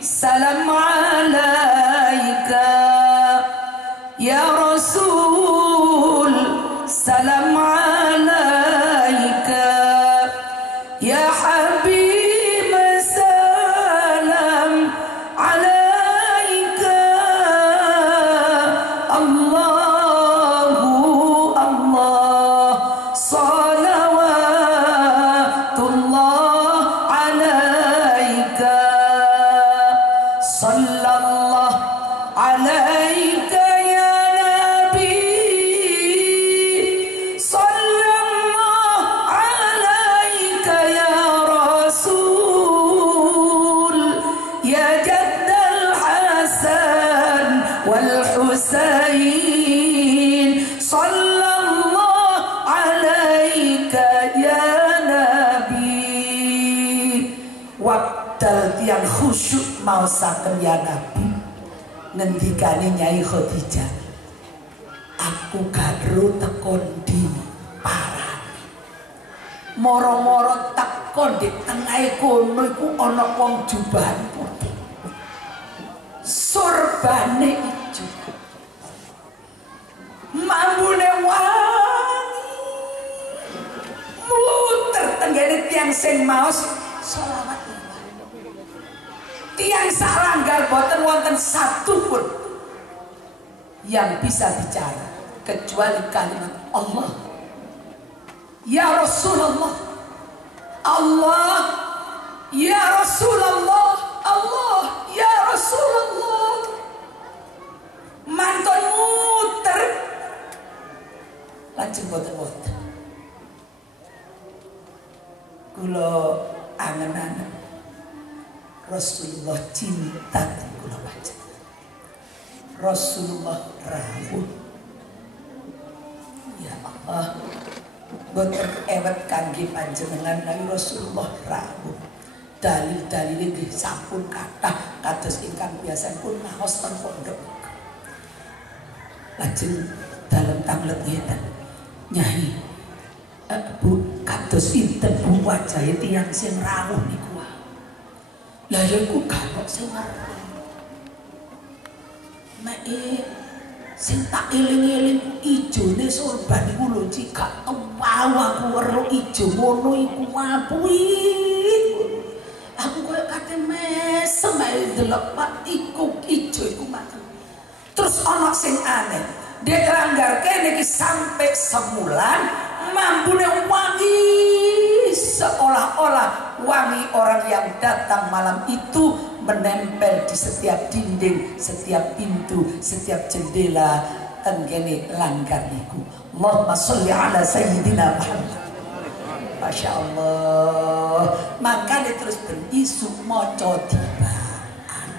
salam alaika ya Rasul salam alaika ya Habib salam alaika Allahu Allah salawatullah alaika sallallahu khusyuk mau saken ya Nabi ngendikane Nyai Khadijah, aku garo tekon di parane moro-moro tekon di tengahe kono iku ana wong jubahan putih sorbane ijo mambune wangi muter tenggene tiang sing maos sholawat tiang saranggal boten wonten satu pun yang bisa bicara kecuali kalimat Allah ya Rasulullah, Allah ya Rasulullah, Allah ya Rasulullah. Mantun muter lajeng boten-boten kula angen-angen Rasulullah cinta kula baca Rasulullah rawuh ya Allah boten ewet kangge panjenengan nami Rasulullah rawuh dalil-dalil nggih sampun kathah kados ingkang biasanipun ngaos ten pondok lajeng dalem tanglet ngeten Nyai Bu kados sinten Bu wajahe tiyang sing rawuh niku lah ya iku gak sing ngerti nek sing tak eling-eling ijone sorban iku lho Cik gak tau aku weruh ijo ngono iku apui aku koyo kate mesem ae delok Pak iku ijo iku mati terus ana sing aneh dek langgar kene iki sampai sebulan mambune wangi seolah-olah wangi orang yang datang malam itu menempel di setiap dinding, setiap pintu, setiap jendela tenggene langgar niku. Allahumma sholli ala sayyidina Muhammad. Masya Allah. Makanya terus berisu maca dibaan.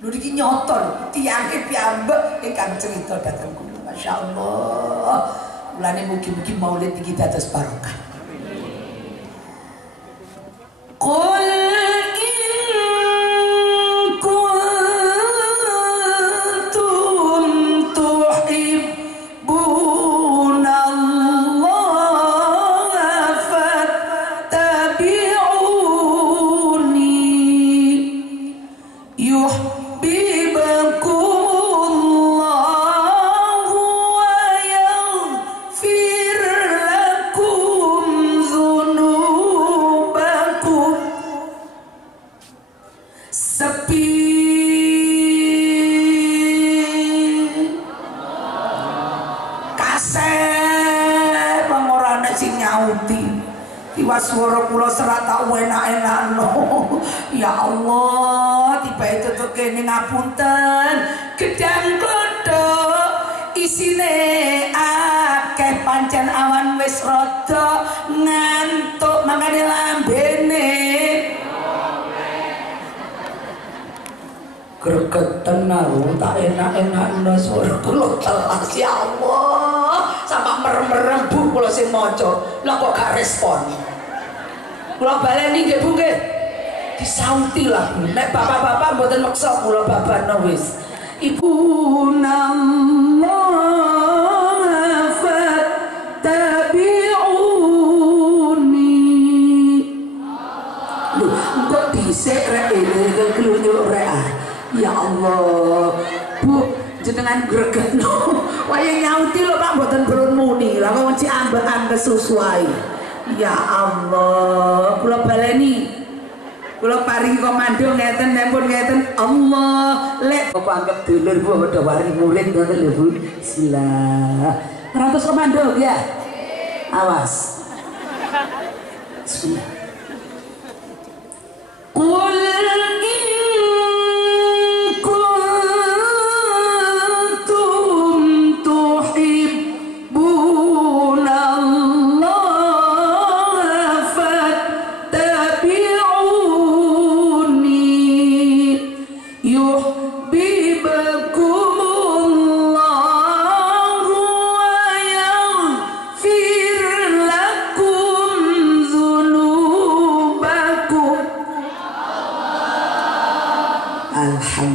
Lho iki nyoto tiyange piyambak ingkang cerita dhateng kula. Masya Allah. Mulane mugi-mugi maulid iki dados barokah. Qul in kuntum tuhibbuna Allah fattabi'uni yuhibbukum swara kula serat tak enak-enakno. Ya Allah, tiba itu tuh kene ngapunten. Gedang kodhok isine akeh pancen awan wis rada ngantuk mangane lambene gregeten aku tak enak-enakno swara kula telas. Ya Allah, sampai merem-merem Bu kula sing maca lha kok gak respon. Kula baleni nggih Bu nggih. Disauti lah Bu. Nek bapak-bapak mboten meksa kula babano wis. Ibu nama fattabi'uni. Lho, kok dhisik rek iki klunyuk rek. Ya Allah. Bu, jenengan gregetno. Waya nyauti lho Pak mboten berun muni. Lah kok mesti ambek-ambek sesuai. Ya Allah, kula baleni, kula paringi komando ngeten, nempun ngeten. Allah, lek bapak anggap dulur Bu padha wari murid ngoten lho Bu. Bismillah. Ngerantos komando ya. Awas. Bismillah. Qul ذنوبكم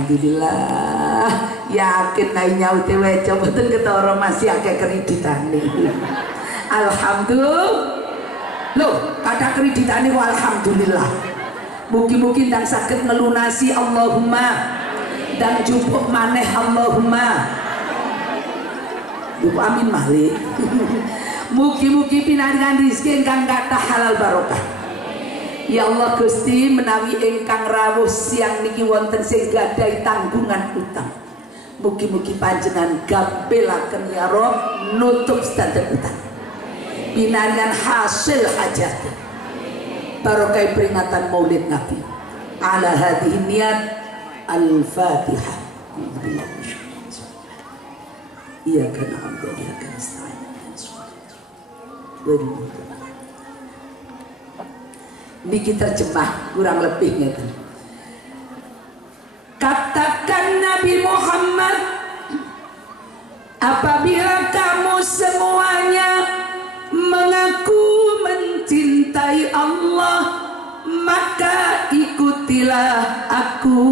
Alhamdulillah, yakin naik nyaute weco betul ketara masih akeh kreditane. Alhamdulillah. Loh, kata kreditane kok alhamdulillah. Mugi-mugi ndang saged ngelunasi Allahumma. Dan jupuk maneh Allahumma. Jupuk amin malih. Mugi-mugi pinaringan rezeki ingkang kathah halal barokah. Ya Allah Gusti, menawi ingkang rawuh siang niki wonten sing gadhahi tanggungan utang. Mugi-mugi panjenengan gampelaken ya Rabb nutup sedanten utang. Pinaringan hasil hajat. Barokah peringatan Maulid Nabi. Ala hadhihi niyat Al-Fatihah. Iyyaka na'budu wa iyyaka nasta'in. Niki terjemah kurang lebih ngeten. Katakan Nabi Muhammad, apabila kamu semuanya mengaku mencintai Allah, maka ikutilah aku.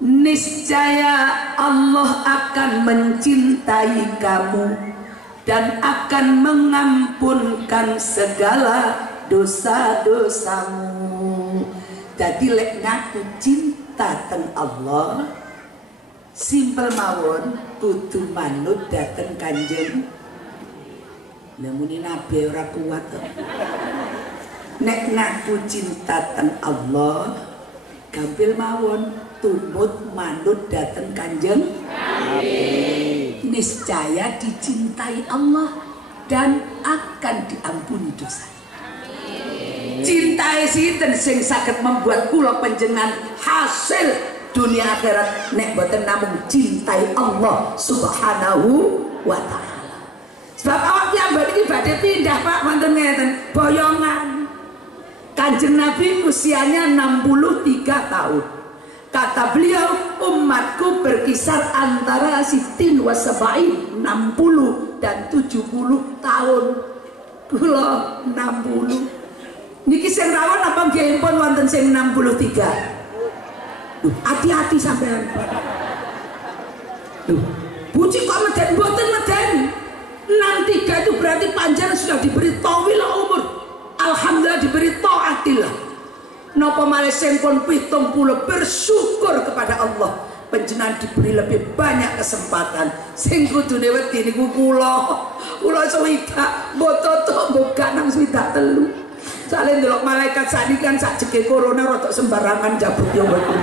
Niscaya Allah akan mencintai kamu dan akan mengampunkan segala dosa-dosamu. Jadi lek ngaku cinta teng Allah, simpel mawon kudu manut dateng Kanjeng. Lemuni nabi ora kuat. Nek ngaku cinta teng Allah, gampil mawon tumut manut dateng Kanjeng Nabi. Niscaya dicintai Allah dan akan diampuni dosa. Cintai sinten sing saged membuat kula panjenengan hasil dunia akhirat nek boten namung cintai Allah Subhanahu wa taala. Sebab awak piyambak iki badhe pindah Pak wonten ngeten boyongan. Kanjeng Nabi usianya 63 tahun. Kata beliau, umatku berkisar antara sitin wa sab'in, 60 dan 70 tahun. Kula 60. Niki sing rawon apa nggih pun wonten sing 63. Hati-hati sampean. Buci kok meden mboten meden. 63 itu berarti panjenengan sudah diberi tawil umur. Alhamdulillah diberi taatillah. Napa malih sing pun 70 bersyukur kepada Allah. Panjenengan diberi lebih banyak kesempatan. Sing kudune wedi niku kula. Kula swidak, mboten mbok nang swidak telu. Soale ndelok malaikat sakniki kan sak jeke corona rada sembarangan jabut yo mboten.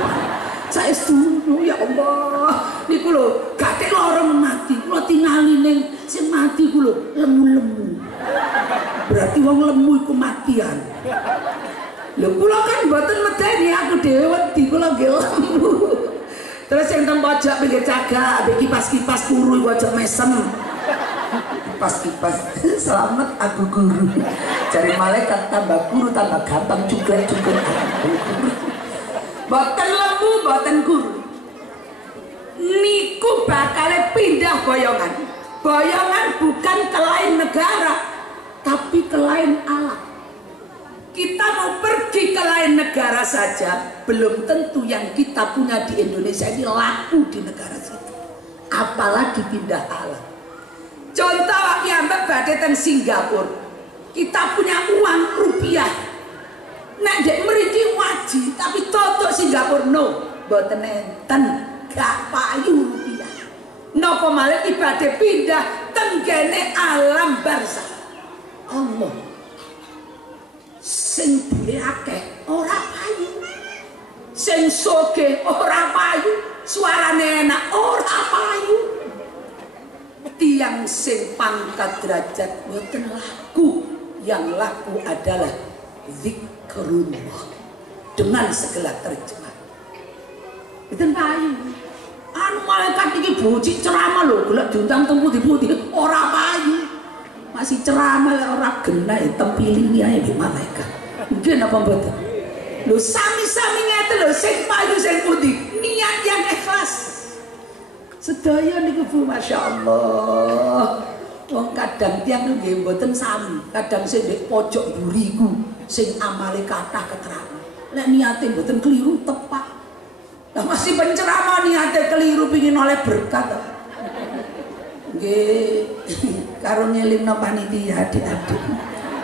Saestu ya Allah. Niku lho, gathek lorong mati. Kula tingali ning sing mati ku lho lemu-lemu. Berarti wong lemu iku matian. Lho kula kan mboten medeni, aku dhewe wedi kula nggih lemu. Terus yang teng pojok pinggir cagak, ambek kipas-kipas kuru iku aja mesem. Kipas-kipas, selamat aku guru. Cari malaikat tambah guru tambah gampang cuklek-cuklek. Mboten lemu, mboten guru. Niku bakal pindah boyongan. Boyongan bukan ke lain negara, tapi ke lain alam. Kita mau pergi ke lain negara saja, belum tentu yang kita punya di Indonesia ini laku di negara situ. Apalagi pindah alam. Contoh kiambak badhe teng Singapura. Kita punya uang rupiah. Nek dek mriki wajib, tapi totok Singapura no, mboten enten, gak payu rupiah. Napa malih ibadah pindah tenggene alam barzah. Allah sing duwe akeh ora payu, sing sugih ora payu, suarane enak ora payu. Tiang sing pangkat derajat boten laku, yang laku adalah zikrullah dengan segala terjemah. Boten payu. Anu malaikat iki bocik ceramah lho, golek diundang teng pundi-pundi ora payu. Masih ceramah ora genah tempilingi ae di malaikat. Mungkin apa mboten? Lho sami-sami ngeten lho sing payu sing pundi, niat yang ikhlas. Sedaya niku Bu masyaallah. Wong kadang tiyang nggih mboten sami, kadang sing ndek pojok mburiku sing amale kathah keterangan. Lek niate mboten keliru tepak. Lah masih penceramah niate keliru pengin oleh berkat. Nggih, karo ngelimno panitia adik-adik.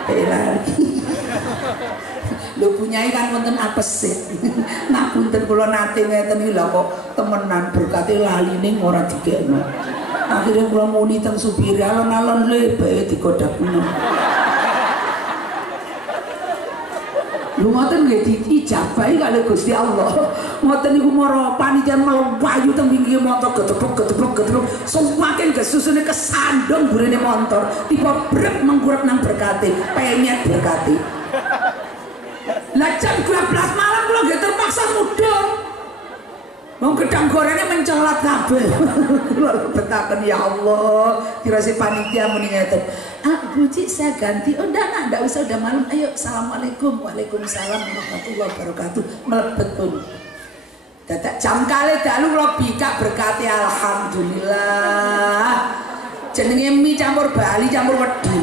Lali. Lho punyai kan wonten apese. Ngapunten kula nate ngeten iki lha kok temenan berkate laline ora dikekno. Akhirnya kula muni teng supir alon-alon le bae digodakno. Lu ngoten nggih diijabahi kalih Gusti Allah. Ngoten niku mara panitia mlayu teng pinggir motor gedebuk. Semakin gesusune kesandung burine motor, tiba brek mengkurep nang berkate, penyet berkate. Lah jam 12 malam kula nggih terpaksa mudhun. Wong gedang gorengnya mencelat kabeh. Kula betaken ya Allah, dirasi panitia muni ngeten. Ah, Bu Cik saya ganti. Oh, enggak usah udah malam. Ayo, assalamualaikum. Waalaikumsalam warahmatullahi wabarakatuh. Melebet pun. Dadak jam kali dalu kula bikak berkati alhamdulillah. Jenenge mie campur Bali campur wedhi.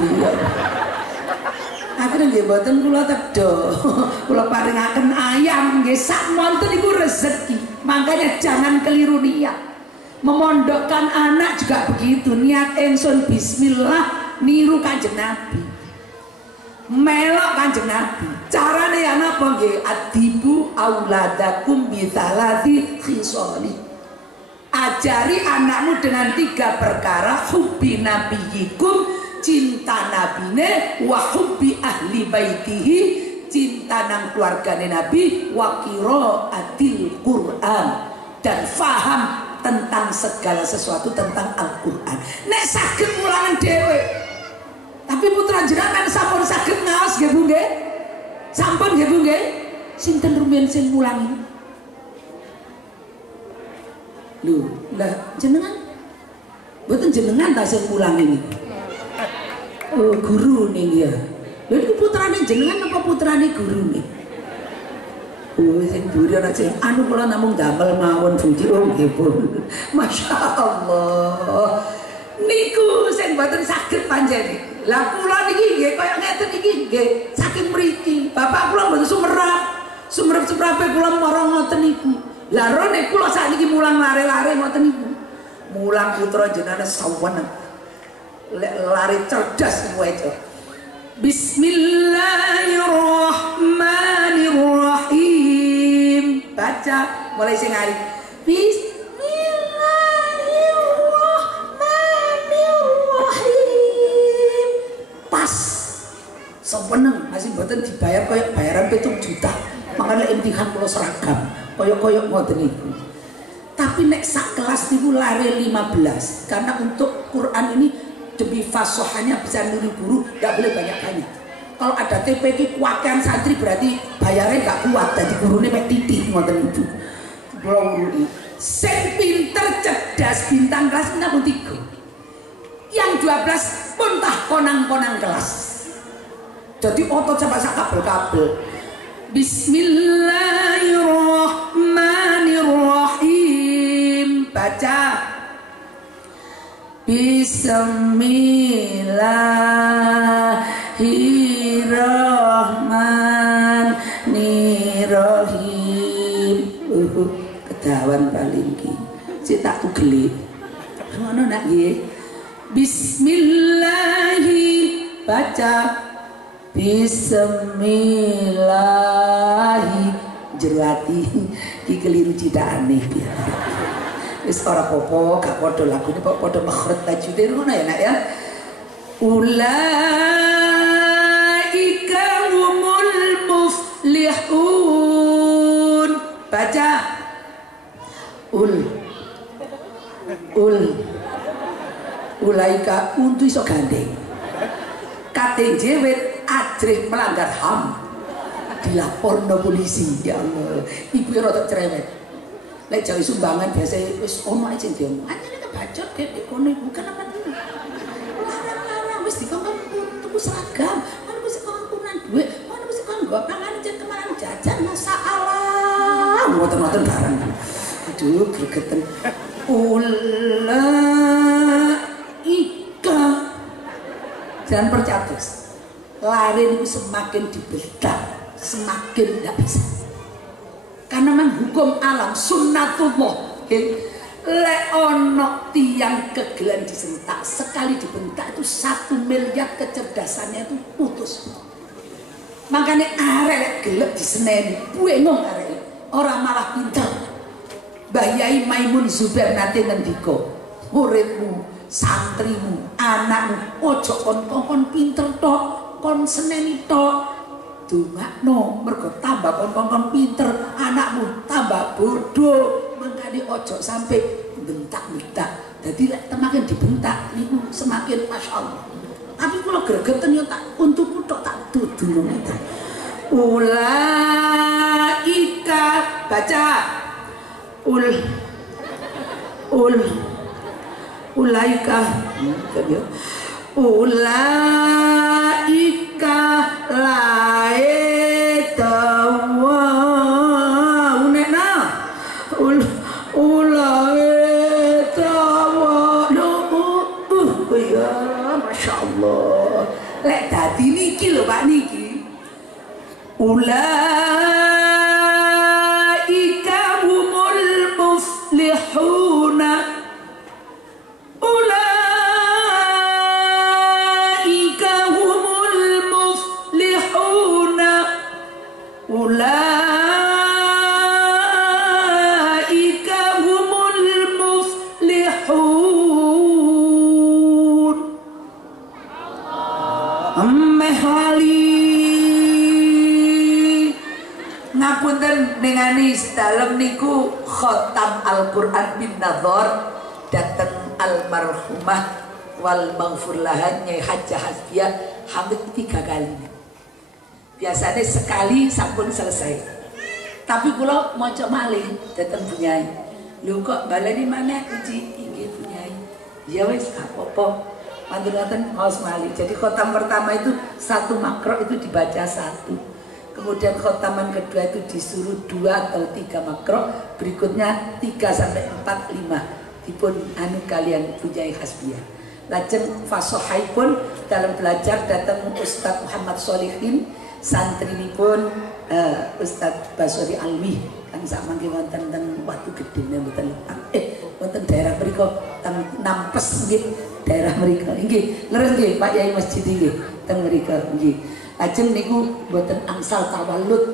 Akhirnya nggih mboten kula tedha. Kula paringaken ayam nggih sak monten iku rezeki. Makanya jangan keliru niat. Memondokkan anak juga begitu. Niat ingsun bismillah niru Kanjeng Nabi. Melok Kanjeng Nabi. Carane ya napa nggih? Adibu auladakum bisalati khisali. Ajari anakmu dengan 3 perkara: hubbi nabiyikum, cinta nabine, wa hubbi ahli baitihi, cinta nang keluargane Nabi, wa qiraatil Quran, dan faham tentang segala sesuatu tentang Al-Quran. Nek saged mulangan dhewe. Tapi putra jenengan sampun saged ngaos nggih Bu nggih? Sampun nggih Bu nggih? Sinten rumiyin sing mulangi? Lho, lah jenengan mboten jenengan ta sing mulangi niku? Oh, guru nih ya. Lha iku putrane jenengan apa putrane guru nih? Oh, sing buri ana sing anu kula namung damel mawon Buji. Oh, nggih pun. Masya Allah. Niku sing mboten saged panjenengan. Lah kula niki nggih kaya ngeten iki nggih saking mriki. Bapak kula mboten sumerep-sumerepe kula marang ngoten niku. Lah rene kula sakniki mulang lare-lare ngoten niku. Mulang putra jenengan sawen. Lek lari cerdas niku aja. Bismillahirrahmanirrahim. Baca mulai sing ari. Pas seweneng masih mboten dibayar koyo bayaran 7 juta. Makanya imtihan kula seragam koyo-koyo ngoten niku. Tapi nek sak kelas niku lare 15 karena untuk Quran ini demi fasohanya bisa niru guru nggak boleh banyak-banyak. Kalau ada TPK kuakian santri berarti bayarnya nggak kuat, jadi gurunya mek titik ngoten niku. Kula urui sing pinter cerdas bintang kelas namung 3. Yang 12 pun tah konang-konang kelas. Jadi otot sampai sak kabel-kabel. Bismillahirrahmanirrahim. Baca. Bismillahirrahmanirrahim. Kedawan paling ki. Sik tak tugelik. Ngono nak nggih. Bismillahi, baca Bismillahi jerwati iki keliru tidak aneh ya. Wis ora apa-apa gak padha lagune kok padha makhraj tajude ngono ya nak ya. Ulaika humul muflihun. Baca Ulaika untuk iso gandeng kate jewet ajrih melanggar HAM dilaporno polisi. Ya Allah, ibu rada cerewet. Lek jawi sumbangan biasa wis ono aja ndem anjene kebacot gede kono ibu kenapa tenan larang-larang wis dikongkon tuku seragam ono wis kongkonan duit ono wis kon go pangan kemarin jajan masalah ngoten-ngoten barang. Aduh gregeten. Ika jangan percaya terus lari itu semakin dibedah semakin tidak bisa. karena memang hukum alam sunnatullah. Lek ono tiang kegelan disentak, sekali dibentak itu 1 miliar kecerdasannya itu putus. Makanya arek lek gelek diseneni, buengong arek orang malah pinter. Mbah Yai Maimun Zubair nate ngendika, muridmu, santrimu, anakmu ojo kon pinter tok, kon seneni tok. Dungakno mergo tambah kon pinter, anakmu tambah bodoh. Mangkane ojo sampai bentak-bentak. Jadi lek semakin dibentak niku semakin masyaallah. Tapi kalau gregeten yo tak untukku tok tak dudu ngoten. Ulaika baca ulaika ulaika laetawa unena ulaetawa ya Masya Allah lek dadi niki lho Pak niki ulaika humul muflihuna ulaika humul muflihuna ulaika humul muflihun ngapunten nengani sedalem niku khotam Al-Qur'an bin Nadhar dateng almarhumah wal maghfur laha Nyai Hajjah Hasbiah hampir 3 kali. Biasanya sekali sampun selesai. Tapi kula maca malih dateng Bu Nyai. Lho kok baleni maneh uji inggih Bu Nyai. Ya wis apa-apa. Mantur ngoten ngaos malih. Jadi khotam pertama itu 1 makro itu dibaca 1. Kemudian khotaman kedua itu disuruh 2 atau 3 makro, berikutnya 3 sampai 4, 5 dipun anu kalian Nyai Hasbiah. Lajeng fasohaipun dalam belajar datang Ustadz Muhammad Solihin, santrinipun Ustadz Basori Alwi kan sak mangke wonten teng Watu Gedhe mboten wonten daerah mriku teng Nampes nggih, daerah mriku nggih leres nggih Pak Yai Masjid nggih teng mriku nggih. Ajeng niku mboten angsal tawallud.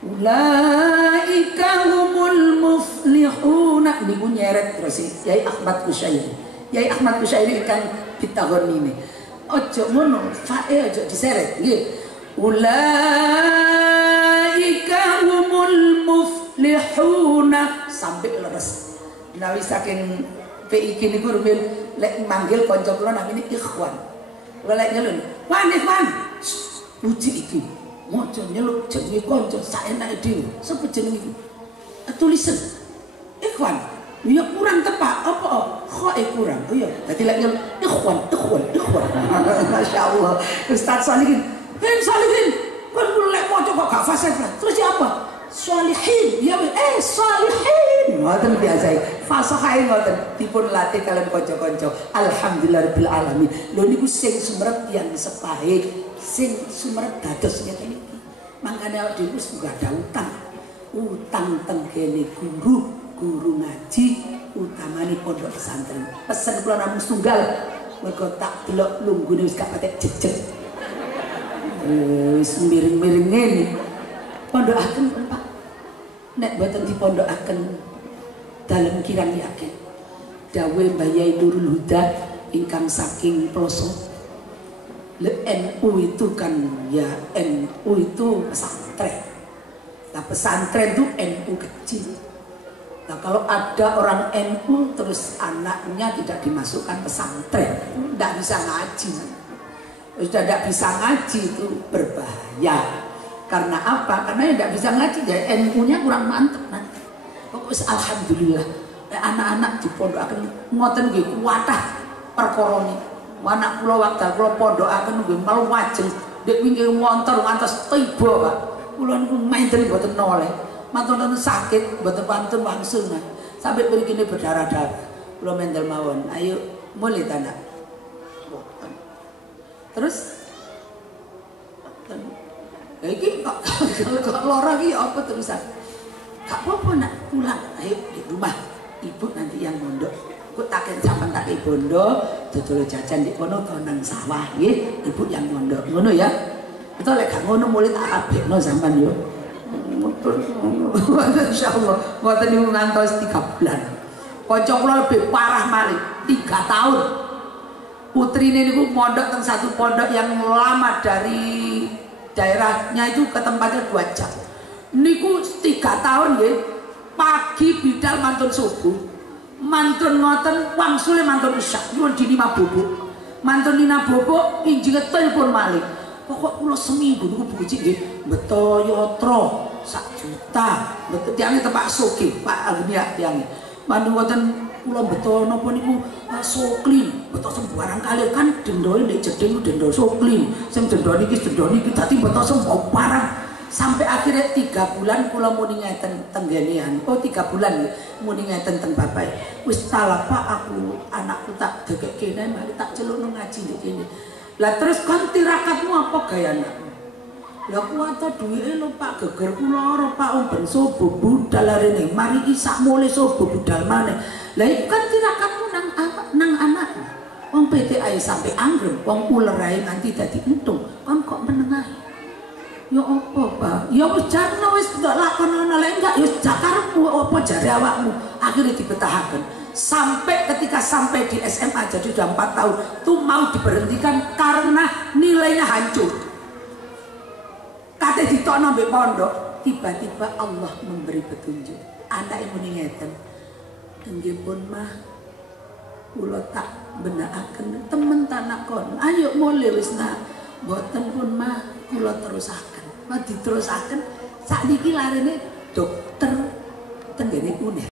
Ulaika humul muflihuna niku nyeret terus Yai Ahmad Kusyairi. Yai Ahmad Kusyairi kan pitahon ini. Ojo ngono, fae ojo diseret nggih. Ulaika humul muflihuna sampai leres. Menawi saking PIK niku rumiyin lek manggil kanca kula namine ikhwan. Kula lek nyelun, "Wan, Ikhwan." Puji iki maca nyeluk jenenge kanca saenake dhewe. Sapa jenenge iki? Tulisan. Ikhwan. Ya kurang tepat apa? Khoe kurang. Oh ya, dadi lek nyeluk ikhwan. Masyaallah. Ustaz Solihin. Solihin. Kon lek maca kok gak fasih. Terus siapa? Solihin. Ya Solihin. Ngoten biasa. Fasahae ngoten dipun latih kalian kanca-kanca. Alhamdulillahirabbil alamin. Lho niku sing sumrep tiyang sepahe, sing sumrep dados ngeten iki. Mangkane awake dhewe wis gak ada utang. Utang tenggene guru ngaji, utamane pondok pesantren. Pesen kula namung tunggal. Mergo tak delok lunggune wis gak patek jejeg. Wis miring-miring ngene. Pondokaken Pak. Nek boten dipondokaken dalam kirang yakin dawuh Mbah Yai Nurul Huda ingkang saking Ploso. NU itu kan ya NU itu pesantren. Nah pesantren itu NU kecil. Nah kalau ada orang NU terus anaknya tidak dimasukkan pesantren, tidak bisa ngaji. Sudah tidak bisa ngaji itu berbahaya. Karena apa? Karena tidak bisa ngaji ya NU-nya kurang mantep nanti. Pokoknya alhamdulillah anak-anak di pondok akan ngoten nggih kuatah perkara niki. Anak kula wekdal kula pondokaken nggih malu wajeng ndek wingi wonten ngantos tiba Pak. Kula niku menten mboten noleh. Matur nuwun sakit mboten pantun wangsul nah. Sampai mrikine berdarah-darah. Kula mendel mawon. Ayo mulai tanah. Terus iki kok lara iki apa terusan? gak apa-apa nak pulang, ayo di rumah ibu nanti yang mondok. Kok taken sampean tak bondo, dodol jajan di kono to nang sawah nggih, ibu yang mondok. Ngono ya. Betul lek gak ngono mulai tak abekno sampean yo. Insyaallah, ngoten niku ngantos 3 bulan. Kanca kula lebih parah malih, 3 tahun. Putrine niku mondok teng satu pondok yang lama dari daerahnya itu ke tempatnya 2 jam. Niku 3 tahun nggih. Pagi bidal mantun subuh. Mantun ngoten wangsule mantun isya. Nyuwun dini mabubuk. Mantun nina bubuk injinge telepon malih. Pokok kula seminggu niku Bu Cik nggih beto yatra 1 juta. Beto tiange tepak sugih, Pak Agnia tiange. Mantun ngoten kula beto napa niku soklim, beto sembarang kali kan dendoe nek jeding dendo soklim. Sing dendo niki dadi beto sembarang barang. Sampai akhirnya 3 bulan kula muni ngeten tenggenian. Oh 3 bulan muni ngeten teng bapak. Wis salah Pak, aku anakku tak dekek kene mari tak celukno ngaji ndek kene. Lah terus kon tirakatmu apa gaya anakmu? Lah kuwata duwike lho Pak, geger kula ora Pak om ben sobo budal arene. Mari iki sak mule sobo budal maneh. Lah iku kan tirakatmu nang anakmu. Wong PTI sampai anggrem, wong uler ae nganti dadi entung. Kon kok menengahi? Ya apa Pak? Ya wis jarno wis ndak lakonono lek enggak ya jakarepmu apa jare awakmu. Akhirnya dibetahaken. Sampai ketika sampai di SMA jadi sudah 4 tahun tuh mau diberhentikan karena nilainya hancur. Kate ditokno mbek pondok, tiba-tiba Allah memberi petunjuk. Anak muni ngeten. Nggih pun mah kula tak benakaken temen tanak kon. Ayo mulai wis nak. Mboten pun mah kula terusaken. Diterusaken sakniki larene dokter tenggene UNER.